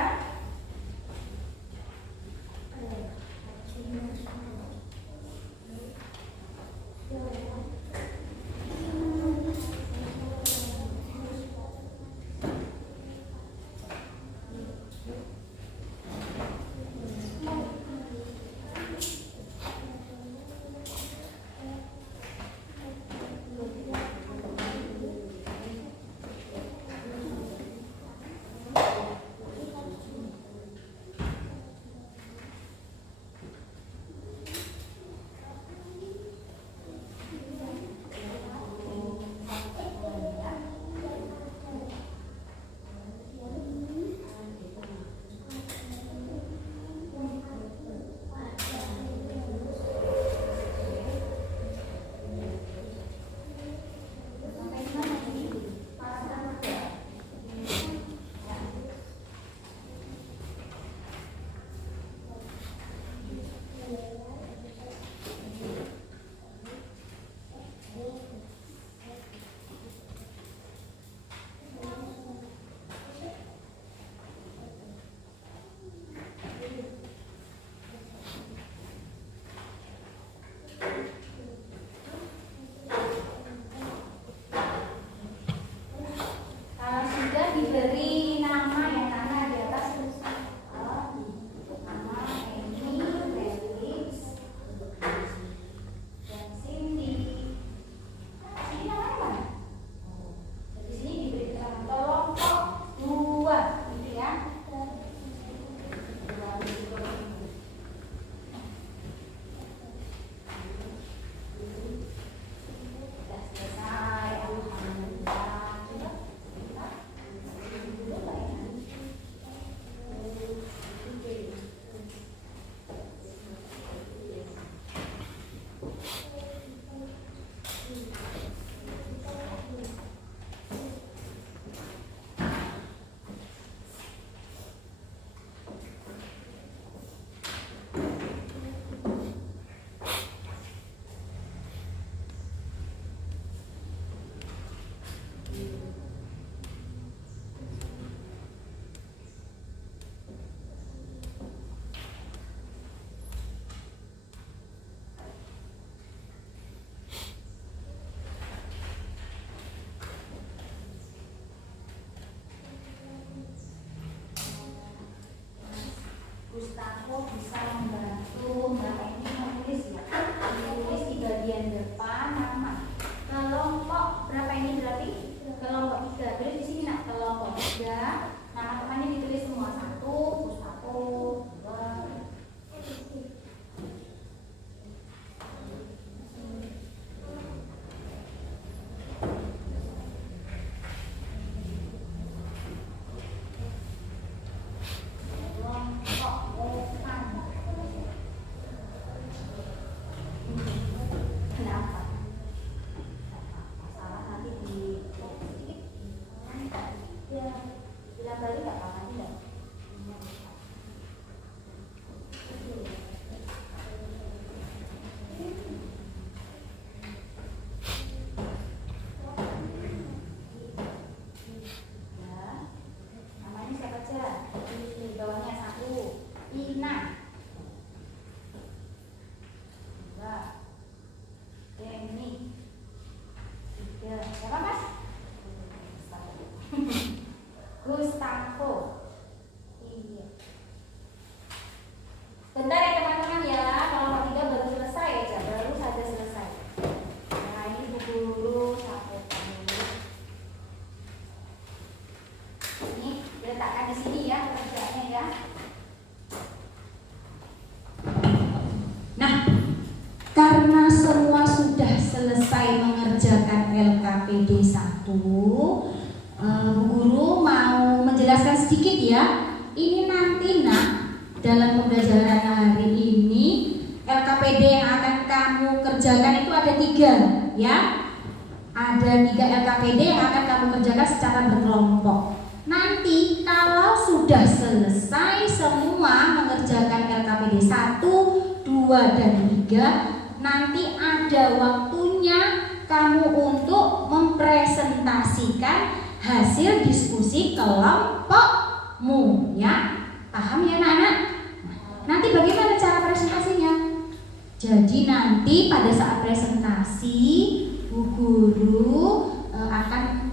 bisa membantu Mbak ini menulis ya. Tulis di bagian depan nama. Kelompok berapa ini berarti? Kelompok 3. Tulis di sini nak, kelompok 3. Nama temannya ditulis semua. 1, terus 1, 2. Gustavo. Iya. Bentar ya teman-teman ya, kalau 3 baru selesai aja, baru saja selesai. Nah ini Bu Guru sampaikan dulu. Ini diletakkan di sini ya pekerjaannya ya. Nah, karena semua sudah selesai mengerjakan LKPD 1, Bu Guru mau menjelaskan sedikit ya. Ini nanti dalam pembelajaran hari ini LKPD yang akan kamu kerjakan itu ada 3 ya. Ada 3 LKPD yang akan kamu kerjakan secara berkelompok. Nanti kalau sudah selesai semua mengerjakan LKPD 1, 2, dan 3, nanti ada waktunya kamu untuk mempresentasikan hasil diskusi kelompokmu ya. Paham ya anak-anak? Nanti bagaimana cara presentasinya? Jadi nanti pada saat presentasi Bu Guru akan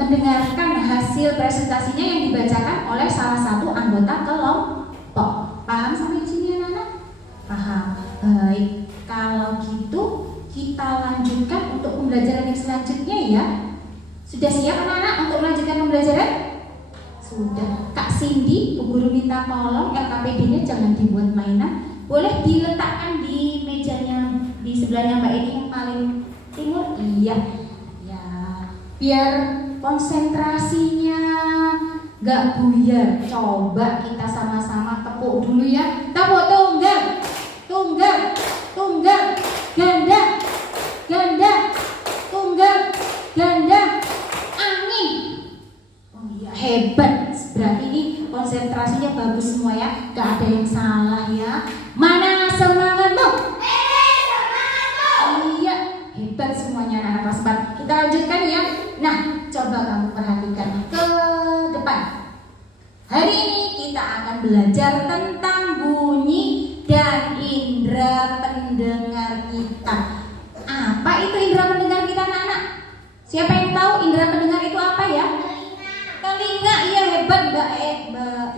mendengarkan hasil presentasinya yang dibacakan oleh salah satu anggota kelompok. Paham sampai di sini anak-anak? Paham. Baik, kalau gitu kita lanjutkan untuk pembelajaran yang selanjutnya ya. Sudah siap anak-anak untuk melanjutkan pembelajaran? Sudah. Kak Cindy, Bu Guru minta tolong LKPD-nya jangan dibuat mainan. Boleh diletakkan di mejanya di sebelahnya Mbak Eni yang paling timur? Iya. Ya, biar konsentrasinya nggak buyar. Coba kita sama-sama tepuk dulu ya. Tepuk tunggal, tunggal, tunggal, ganda, ganda, tunggal, ganda. Hebat, berarti ini konsentrasinya bagus semua ya, gak ada yang salah ya. Mana semangatmu? Semangatmu. Iya, hebat semuanya anak-anak kelas 4. Kita lanjutkan ya. Nah, coba kamu perhatikan ke depan. Hari ini kita akan belajar tentang bunyi dan indera pendengar kita. Apa itu indera pendengar kita anak-anak? Siapa yang tahu indera pendengar itu apa ya? Telinga. Iya, hebat Mbak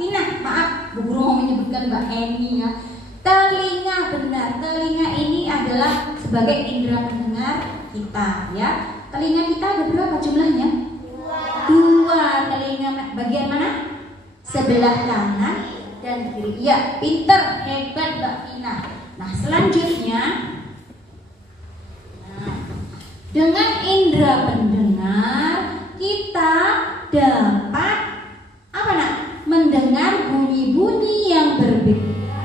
Vina. Maaf, Bu Guru mau menyebutkan Mbak Eni ya. Telinga, benar. Telinga ini adalah sebagai indera pendengar kita ya. Telinga kita ada berapa jumlahnya? 2. Telinga bagian mana? Sebelah kanan dan kiri. Iya, pinter, hebat Mbak Vina. Nah, selanjutnya dengan indera pendengar kita dapat apa nak? Mendengar bunyi-bunyi yang berbeda.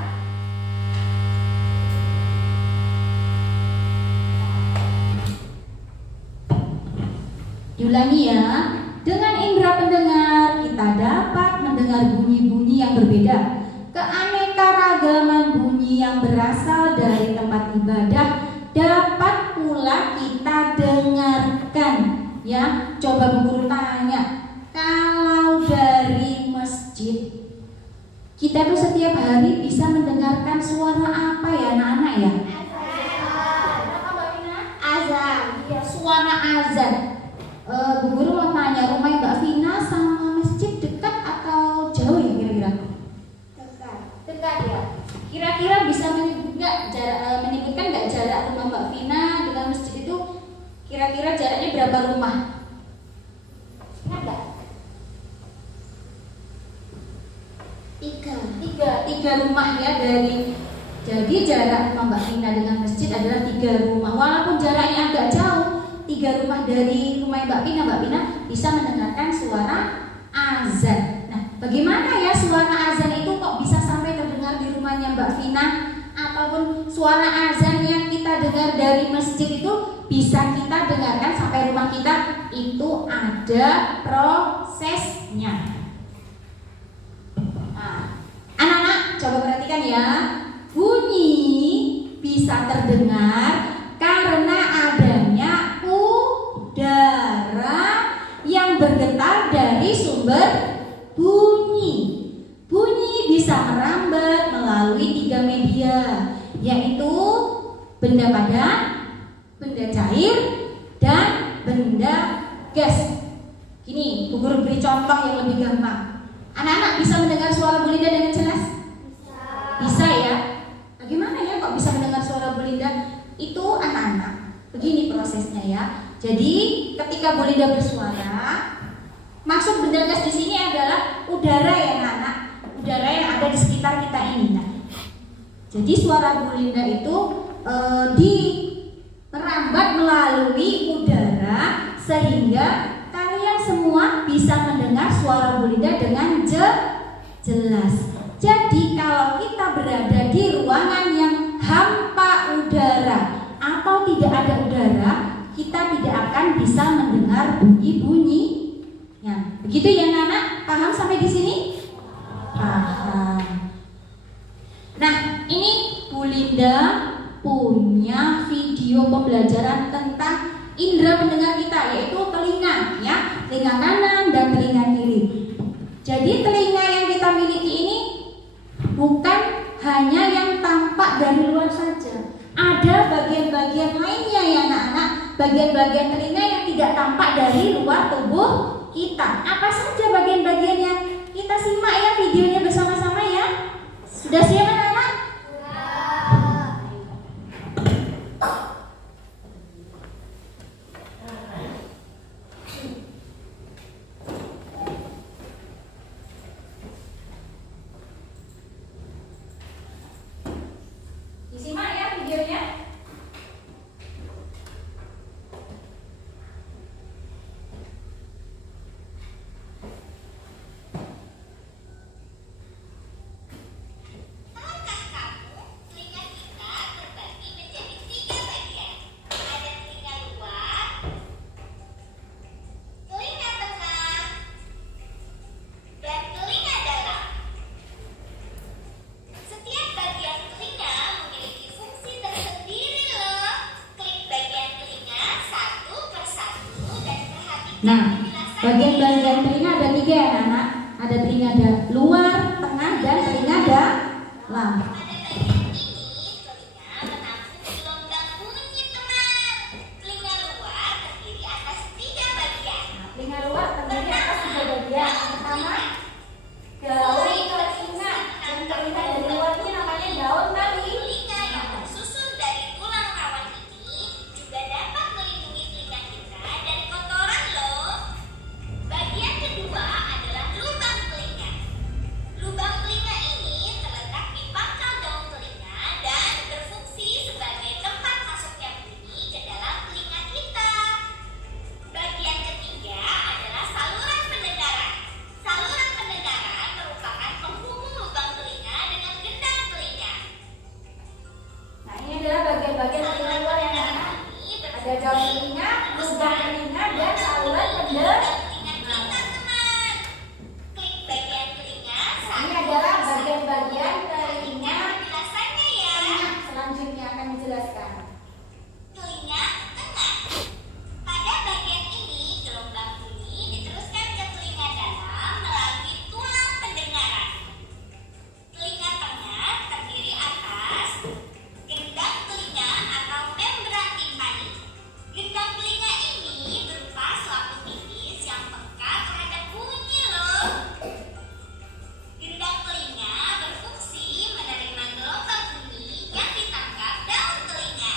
Diulangi ya. Dengan indera pendengar kita dapat mendengar bunyi-bunyi yang berbeda. Keanekaragaman bunyi yang berasal dari tempat ibadah dapat pula kita dengarkan. Ya, coba Bu Guru tanya, kalau dari masjid kita tuh setiap hari bisa mendengarkan suara apa ya anak-anak ya? Azan. Iya, suara azan. Bu Guru mau tanya, rumah Mbak Vina sama masjid dekat atau jauh ya kira-kira? Dekat. Dekat ya. Kira-kira jaraknya berapa rumah? Ingat nggak? Tiga rumah ya dari. Jadi jarak rumah Mbak Vina dengan masjid adalah 3 rumah. Walaupun jaraknya agak jauh, 3 rumah dari rumah Mbak Vina bisa mendengarkan suara azan. Nah, bagaimana ya suara azan itu kok bisa sampai terdengar di rumahnya Mbak Vina? Ataupun suara azan yang kita dengar dari masjid itu bisa kita dengarkan sampai rumah kita? Itu ada prosesnya. Nah, anak-anak coba perhatikan ya. Bunyi bisa terdengar karena adanya udara yang bergetar dari sumber bunyi. Bunyi bisa merambat melalui 3 media, yaitu benda padat, benda cair, dan benda gas. Gini, Bu Guru beri contoh yang lebih gampang. Anak-anak bisa mendengar suara Bu Linda dengan jelas? Bisa ya? Bagaimana ya kok bisa mendengar suara Bu Linda? Itu anak-anak. Begini prosesnya ya. Jadi ketika Bu Linda bersuara, maksud benda gas di sini adalah udara ya anak-anak. Udara yang ada di sekitar kita ini. Nah, jadi suara Bu Linda itu merambat melalui udara sehingga kalian semua bisa mendengar suara Bu Linda dengan jelas. Jadi kalau kita berada di ruangan yang hampa udara atau tidak ada udara, kita tidak akan bisa mendengar bunyi-bunyi. Ya, begitu ya anak-anak? Paham sampai di sini? Paham. Nah, ini Bu Linda punya video pembelajaran tentang indera pendengar kita, yaitu telinga, ya, telinga kanan dan telinga kiri. Jadi telinga yang kita miliki ini bukan hanya yang tampak dari luar saja. Ada bagian-bagian lainnya ya anak-anak, bagian-bagian telinga yang tidak tampak dari luar tubuh kita. Apa saja bagian-bagian yang kita simak ya videonya bersama-sama ya? Sudah siap anak-anak? Disimak ya videonya. Nah, bagian-bagian telinga ada 3 ya anak. Ada telinga luar, tengah, dan telinga dalam. Telinga luar terdiri atas 3 bagian. Yang pertama, daun telinga. Yang telinga dari luar ini namanya daun telinga yang tersusun dari tulang rawan ini juga dapat melindungi telinga kita dari kotoran loh. Bagian kedua adalah lubang telinga. Lubang telinga ini terletak di pangkal daun telinga dan berfungsi sebagai tempat masuknya bunyi ke dalam telinga kita. Bagian ketiga adalah saluran pendengaran. Saluran pendengaran merupakan penghubung lubang telinga dengan gendang telinga. Nah, ini adalah bagian-bagian telinga luar yang ada daun telinga, lubang telinga, dan saluran pendengaran. Ini adalah bagian-bagian telinga. Selanjutnya akan dijelaskan. Telinga tengah. Pada bagian ini gelombang bunyi diteruskan ke telinga dalam melalui tulang pendengaran. Telinga tengah terdiri atas gendang telinga atau membran timpani. Gendang telinga ini berupa selaput tipis yang peka terhadap bunyi loh. Gendang telinga berfungsi menerima gelombang bunyi yang ditangkap daun telinga.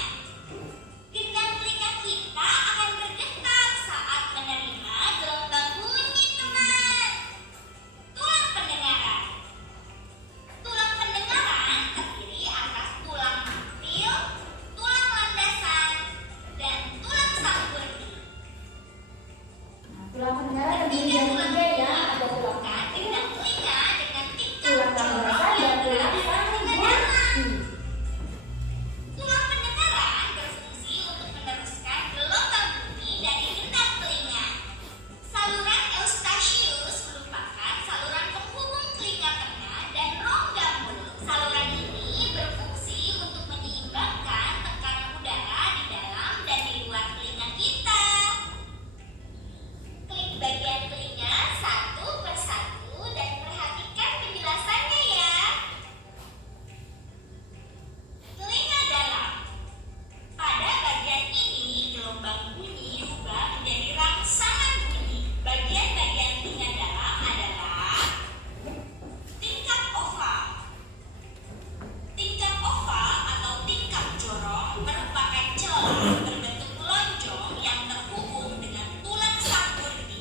berbentuk lonjong yang terhubung dengan tulang sangkur ini.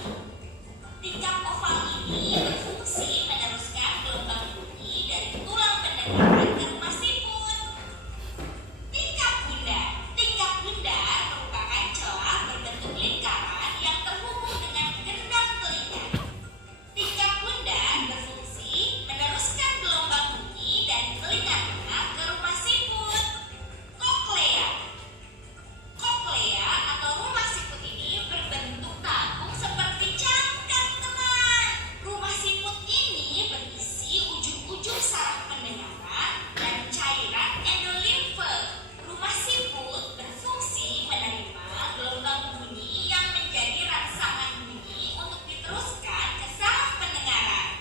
Tingkap oval ini berfungsi meneruskan gelombang bunyi dari tulang pendengaran ke rumah siput. Tingkap bundar merupakan celah berbentuk lingkaran yang terhubung dengan gendang telinga. Tingkap bundar berfungsi meneruskan gelombang bunyi dari telinga tengah ke rumah siput. Koklea atau rumah siput ini berbentuk tabung seperti cangkang, teman. Rumah siput ini berisi ujung-ujung saraf pendengaran dan cairan endolimfe. Rumah siput berfungsi menerima gelombang bunyi yang menjadi rangsangan bunyi untuk diteruskan ke saraf pendengaran.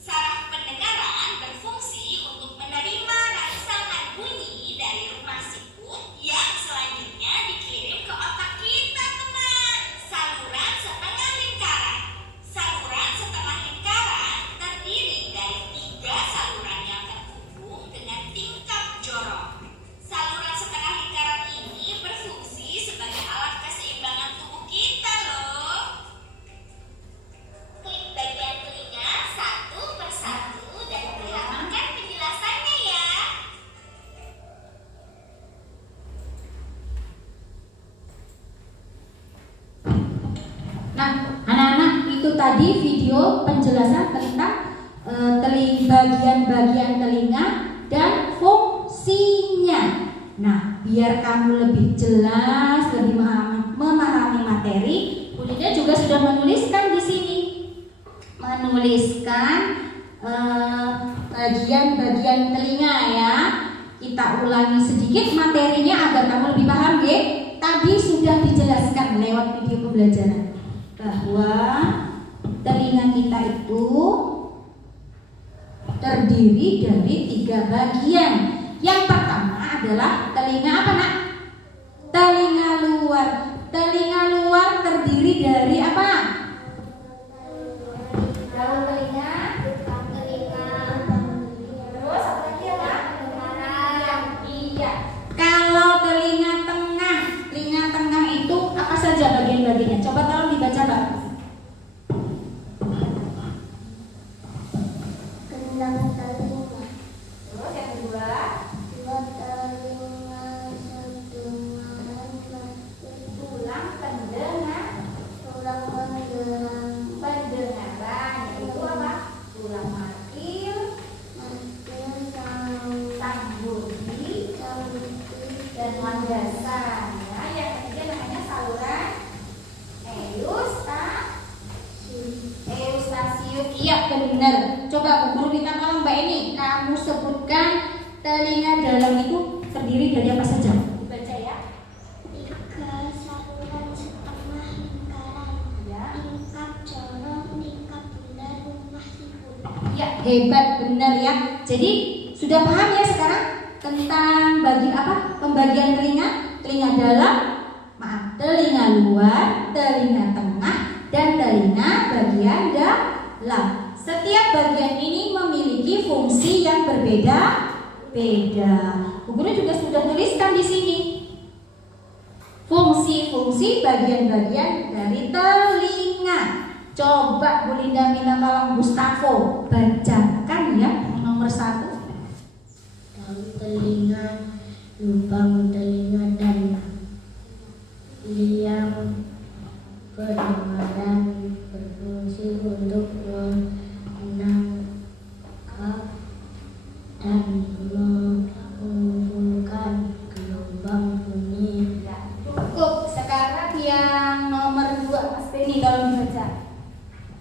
Saraf pendengaran berfungsi untuk menerima rangsangan bunyi dari rumah siput yang selanjutnya dikirim ke otak kita, teman. Saluran setengah lingkaran terdiri dari 3 saluran yang terhubung dengan tingkap jorong. Saluran setengah lingkaran ini berfungsi sebagai alat keseimbangan tubuh kita loh. Klik bagian telinga satu persatu dan perhatikan penjelasannya ya. Nah, anak-anak, itu tadi video penjelasan tentang bagian-bagian telinga dan fungsinya. Nah, biar kamu lebih jelas, lebih memahami materi, Bu Linda juga sudah menuliskan di sini. Menuliskan bagian-bagian telinga ya. Kita ulangi sedikit materinya agar kamu lebih paham, ya. Tadi sudah dijelaskan lewat video pembelajaran bahwa telinga kita itu terdiri dari 3 bagian. Yang pertama adalah telinga apa, Nak? Telinga luar. Telinga luar terdiri dari apa? Daun telinga. Terus apa lagi ya, Pak? Iya. Kalau telinga tengah itu apa saja bagian-bagiannya? Coba tolong dibaca, Pak. Gendang telinga. Terus yang kedua, Telinga sedengaran tulang pendengaran. tulang Pendengaran itu apa? Tulang markil, sanggurdi, dan landasan. Ya, yang ketiga namanya saluran eustasius. Iya, benar. Coba Bu Guru minta tolong Mbak Eni, kamu sebutkan telinga dalam itu terdiri dari apa saja? Dibaca ya. 3 saluran setengah lingkaran. Ya. Tingkap jorong, tingkap bundar, rumah siput. Ya, hebat, benar ya. Jadi sudah paham ya sekarang tentang pembagian telinga? Telinga dalam, telinga luar, telinga tengah, dan telinga bagian dalam. Setiap bagian ini memiliki fungsi yang berbeda-beda. Bu Guru juga sudah tuliskan di sini fungsi-fungsi bagian-bagian dari telinga. Coba Bu Linda minta tolong Gustavo bacakan ya nomor 1. Daun telinga, lubang telinga, dan liang pendengaran berfungsi untuk menangkap dan mengumpulkan gelombang bunyi. Cukup. Sekarang yang nomor 2 Mas Beni tolong dibaca.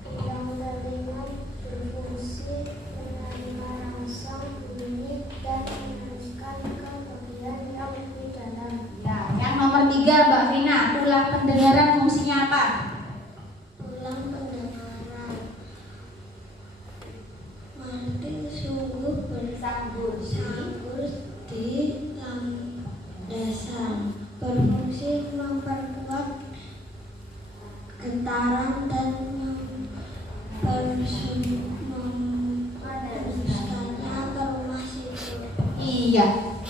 Liang telinga berfungsi menerima rangsang bunyi dan meneruskan ke bagian yang lebih dalam. Ya, yang nomor 3 Mbak Vina, tulang pendengaran fungsinya apa? Tulang pendengaran markil sungguh bersanggur di landasan, berfungsi memperkuat getaran dan meneruskannya ke rumah siput. Iya,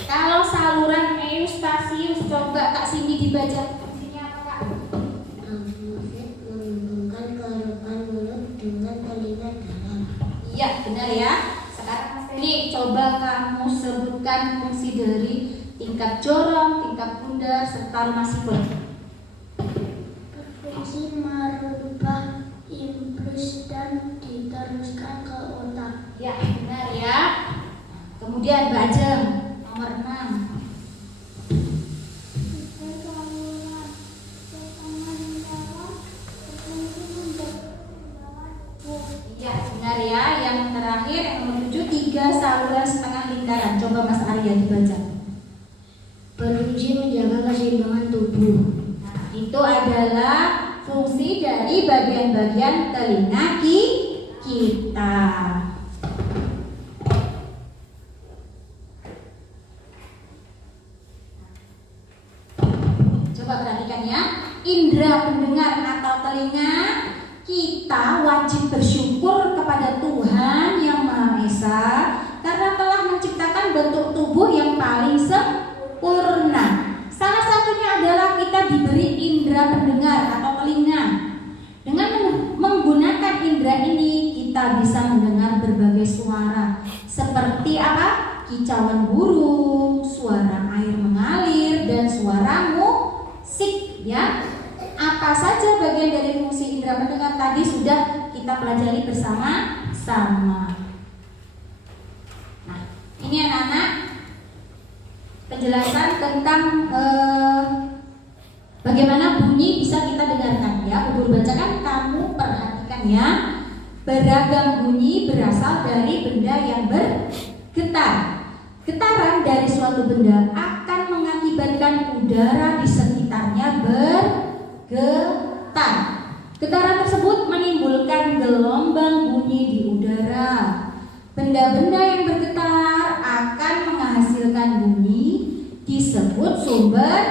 Kalau saluran Eustachius, coba Kak Cindy dibaca fungsinya apa Kak? Amfit menghubungkan kehidupan mulut dengan telinga dalam. Iya, benar ya. Sekarang Mas Feni, coba kamu sebutkan fungsi dari tingkat jorong, tingkat bundar, serta rumah sifon. Berfungsi merubah impuls dan diteruskan ke otak. Ya, benar ya. Kemudian Mbak Ajeng, nomor 6. Iya, benar ya. Yang terakhir yang nomor 7, 3 saluran setengah lingkaran. Coba Mas Arya dibaca. Berfungsi menjaga keseimbangan tubuh. Nah, itu adalah fungsi dari bagian-bagian telinga kita. Coba perhatikan ya, indera pendengar atau telinga kita wajib bersyukur kepada Tuhan Yang Maha Esa karena telah menciptakan bentuk tubuh yang paling sempurna. Salah satunya adalah kita diberi indera pendengar atau telinga. Dengan menggunakan indera ini kita bisa mendengar berbagai suara seperti apa? Kicauan burung, suara air mengalir, dan suara musik ya. Apa saja bagian dari fungsi indera pendengar tadi sudah kita pelajari bersama-sama. Nah, ini anak-anak penjelasan tentang bagaimana bunyi bisa kita dengarkan ya. Guru bacakan, kamu perhatikan ya. Beragam bunyi berasal dari benda yang bergetar. Getaran dari suatu benda akan mengakibatkan udara di sekitarnya bergetar. Getaran tersebut menimbulkan gelombang bunyi di udara. Benda-benda yang bergetar akan menghasilkan bunyi disebut sumber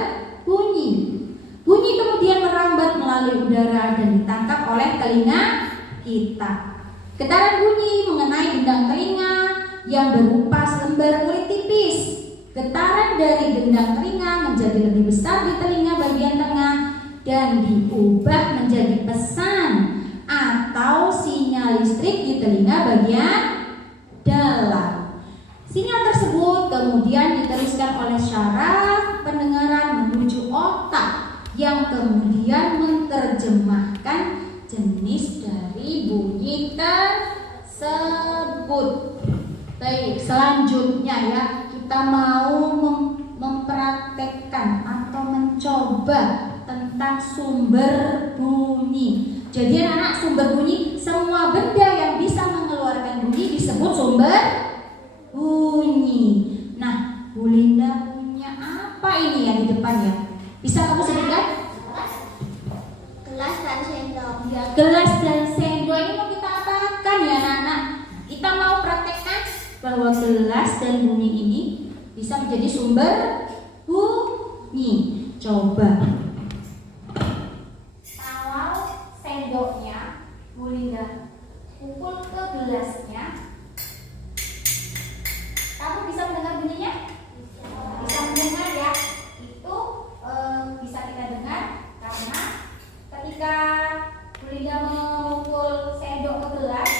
bunyi. Bunyi kemudian merambat melalui udara dan ditangkap oleh telinga kita. Getaran bunyi mengenai gendang telinga yang berupa selembar kulit tipis. Getaran dari gendang telinga menjadi lebih besar di telinga bagian tengah dan diubah menjadi pesan atau sinyal listrik di telinga bagian dalam. Sinyal tersebut kemudian diteruskan oleh syaraf pendengaran menuju otak yang kemudian menerjemahkan jenis dari bunyi tersebut. Baik, selanjutnya ya, kita mau mempraktekkan atau mencoba tentang sumber bunyi. Jadi anak-anak, sumber bunyi, semua benda yang bisa mengeluarkan bunyi disebut sumber bunyi. Nah, Bu Linda punya apa ini yang di depan ya? Bisa kamu sebutkan? Gelas dan sendok. Ya, gelas dan sendok ini mau kita apakan ya anak-anak? Kita mau praktekkan bahwa gelas dan bunyi ini bisa menjadi sumber bunyi. Coba. Kalau sendoknya Bu Linda pukul ke gelasnya, kamu bisa mendengar bunyinya? Bisa mendengar ya. Itu bisa kita dengar karena ketika Bu Linda memukul sendok ke gelas,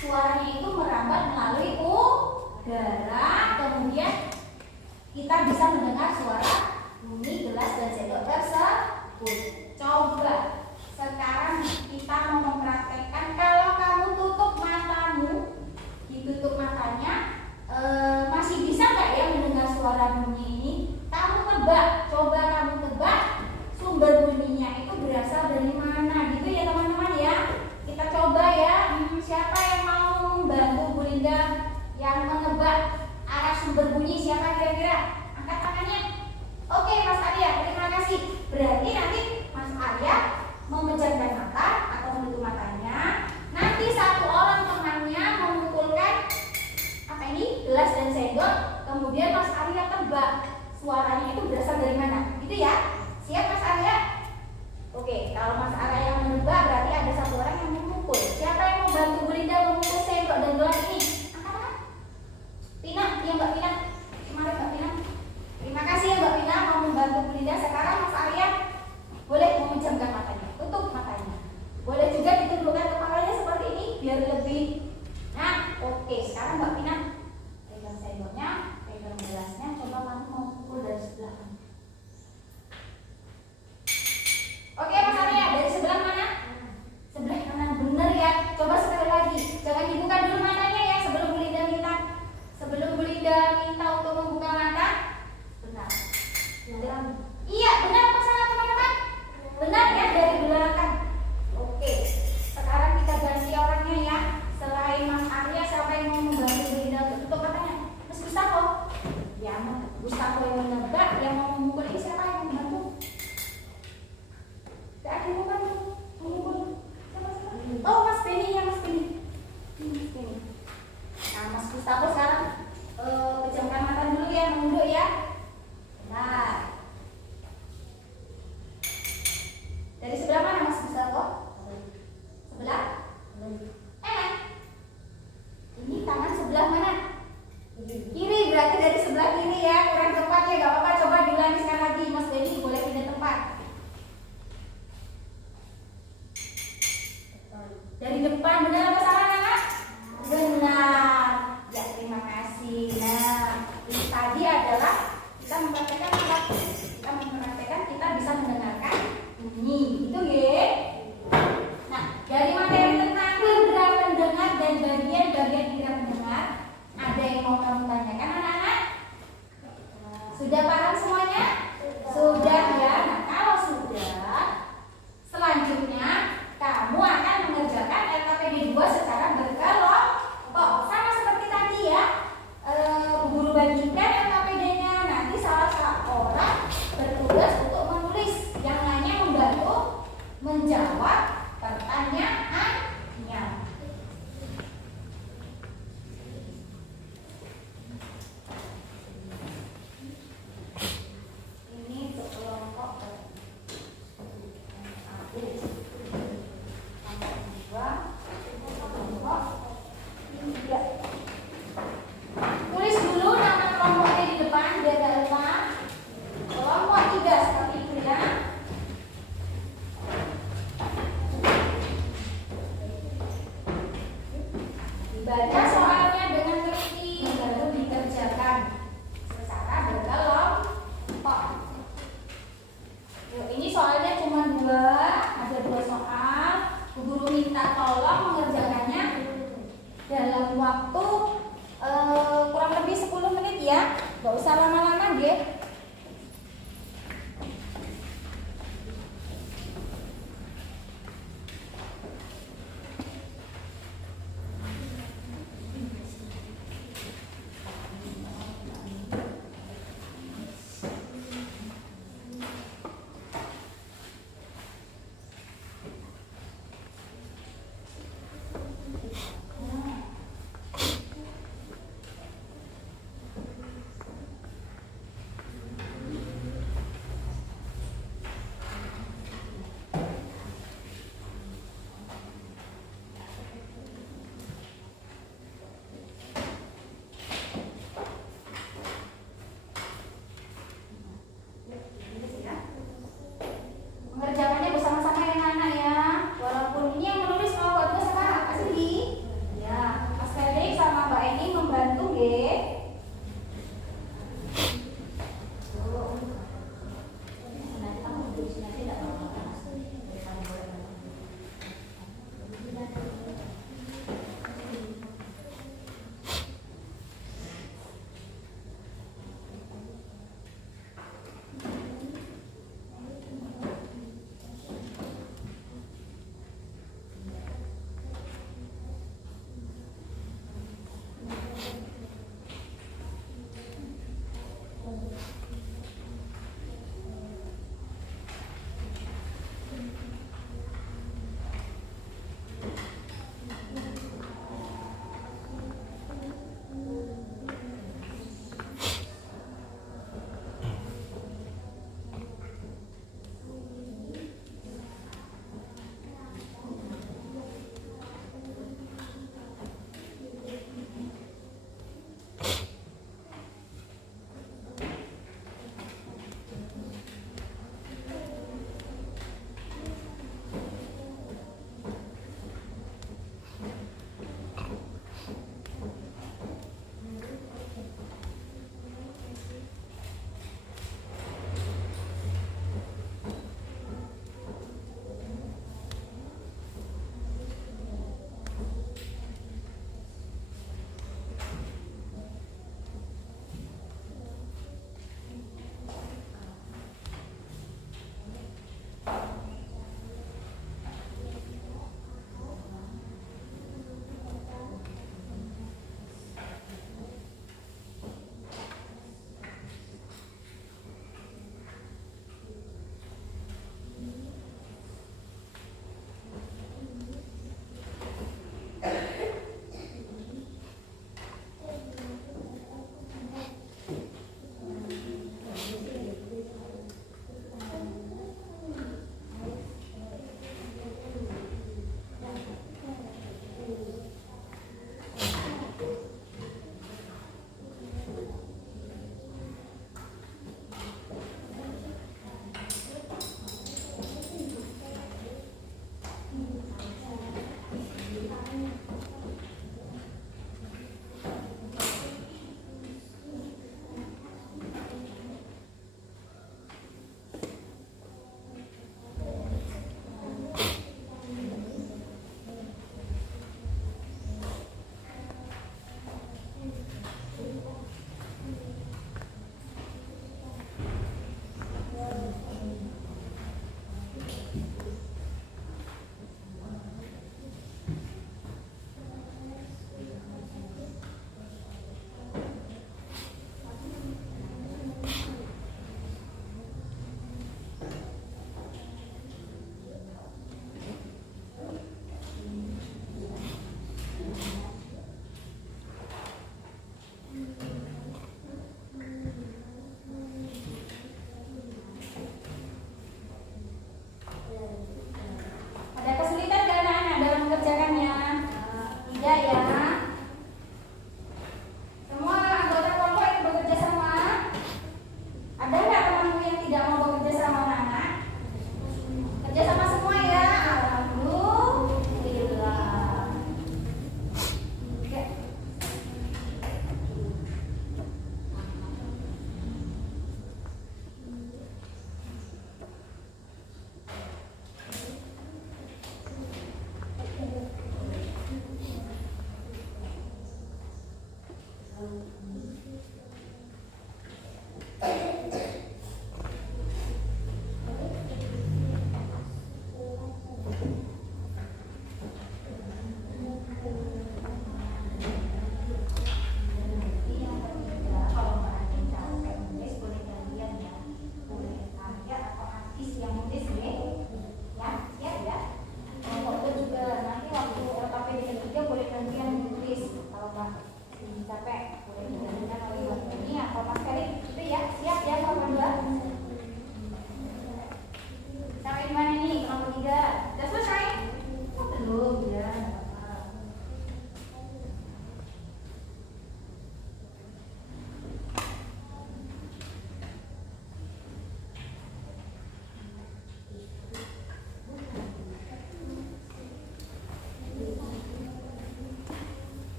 suaranya itu merambat melalui udara, kemudian kita bisa mendengar suara bunyi gelas dan sendok tersebut. Coba sekarang kita mau mempraktekkan. Kalau kamu tutup matamu, ditutup matanya, masih bisa nggak ya mendengar suara bunyi ini? Kamu tebak, coba kamu tebak sumber bunyinya itu berasal dari mana, gitu ya teman-teman ya. Kita coba ya. Siapa yang mau membantu Bu Linda yang menebak arah sumber bunyi? Siapa kira-kira? Angkat tangannya. Oke, Mas Arya, terima kasih. Berarti nanti Mas Arya memejamkan mata atau menutup matanya. Nanti satu orang temannya memukulkan apa ini? Gelas dan sendok. Kemudian Mas Arya tebak suaranya itu berasal dari mana? Gitu ya. Siap Mas Arya? Oke, kalau Mas Arya yang menebak berarti ada satu orang yang memukul. Siapa yang mau bantu Bu Linda memukul sendok dan gelas ini? Angkat tangan. Pina, iya Mbak Pina. Kemarin Mbak Pina. Gustavo yang menebak, yang mau memukul ini siapa yang membantu? Gak ada yang membantu memukul. Siapa? Oh, Mas Benny ya, Mas Benny. Mas Benny. Nah, Mas Gustavo sekarang pejamkan mata dulu ya, menunduk ya. Nah, dari sebelah mana Mas Gustavo? Sebelah? Ini tangan sebelah mana? Kiri, berarti dari sebelah kiri ya. Kurang tepat ya, gak apa-apa. Coba diulangi sekali lagi, Mas Benny. Boleh pindah tempat. Dari depan, benar apa salah anak? Benar. Ya, terima kasih. Nah, ini tadi adalah kita mempraktekkan apa? Kita mempraktekkan kita bisa mendengarkan bunyi. Itu ya. Nah, dari materi tentang indera pendengar dan bagian-bagian indera pendengar, ada yang mau kamu tanyakan anak-anak? Sudah paham semuanya? Sudah ya. Nah, kalau sudah, selanjutnya kamu akan mengerjakan LKPD 2 secara berkelompok. Sama seperti tadi ya. Guru bagikan LKPD-nya. Nanti salah seorang bertugas untuk menulis, yang lainnya membantu menjawab pertanyaannya. Ini untuk kelompok tulis dulu nama kelompoknya di depan biar gak lupa. Kelompok 3 seperti itu ya. Dibaca soalnya dengan teliti baru dikerjakan secara berkelompok. Yuk, ini soalnya cuma 2, ada 2 soal. Guru minta tolong mengerjakannya dalam waktu kurang lebih 10 menit ya. Gak usah lama-lama deh.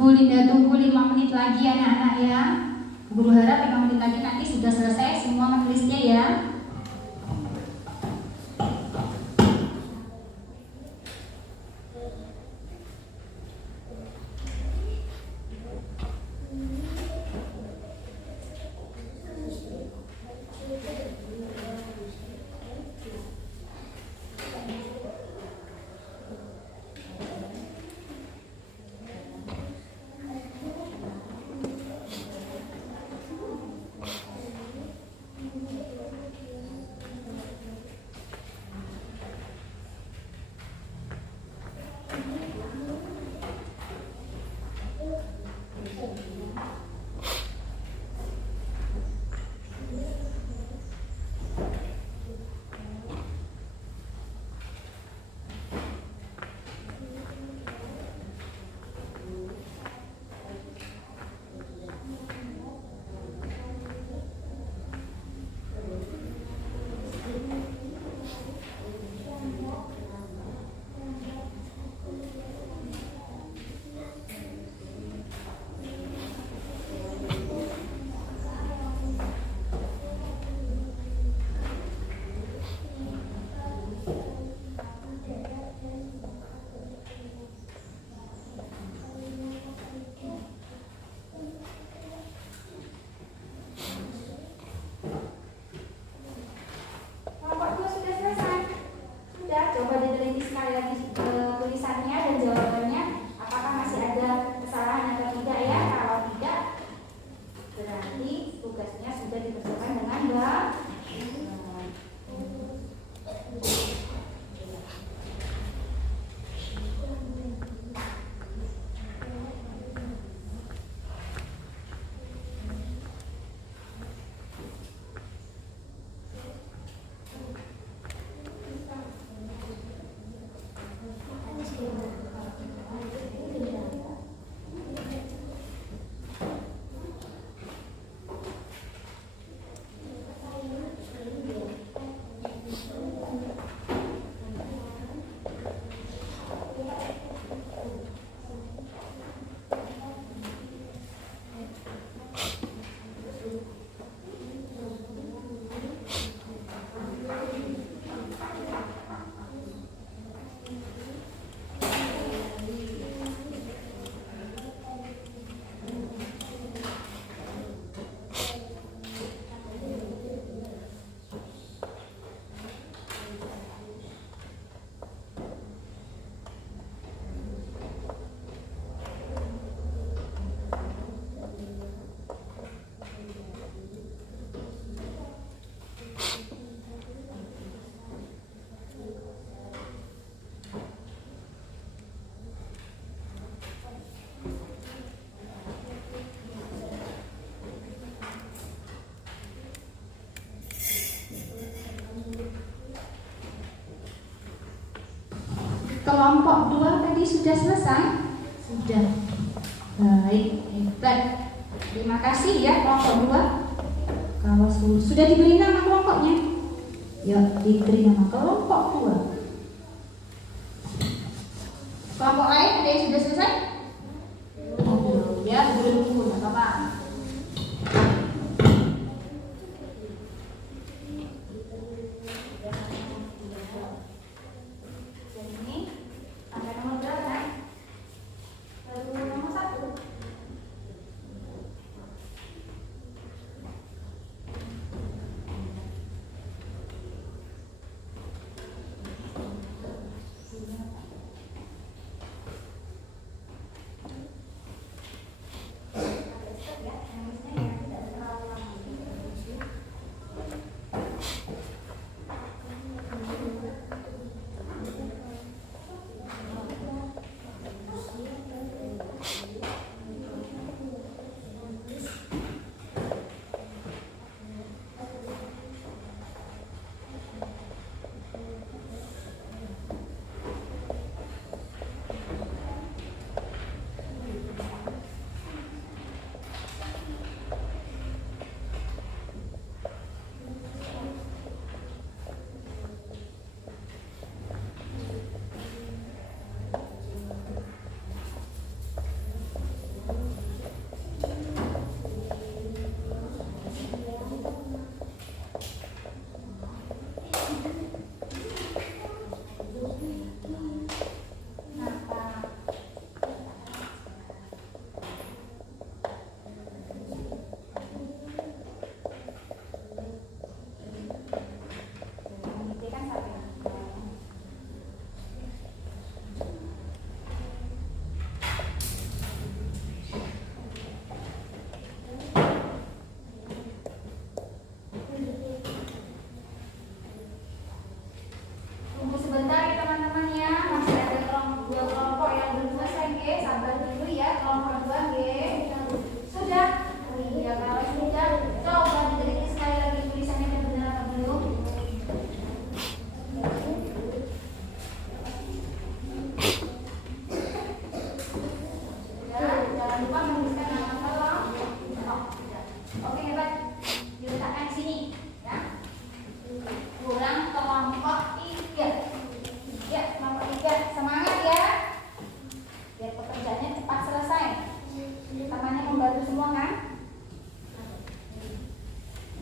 Bu Linda tunggu 5 menit lagi anak-anak ya. Guru harap 5 menit lagi nanti sudah selesai semua menulisnya ya. Kelompok 2 tadi sudah selesai? Sudah. Baik, hebat. Terima kasih ya kelompok 2. Kalau sudah diberi nama kelompoknya? Ya, diberi nama kelompok 2. Kelompok lain ada yang sudah selesai? Ya, belum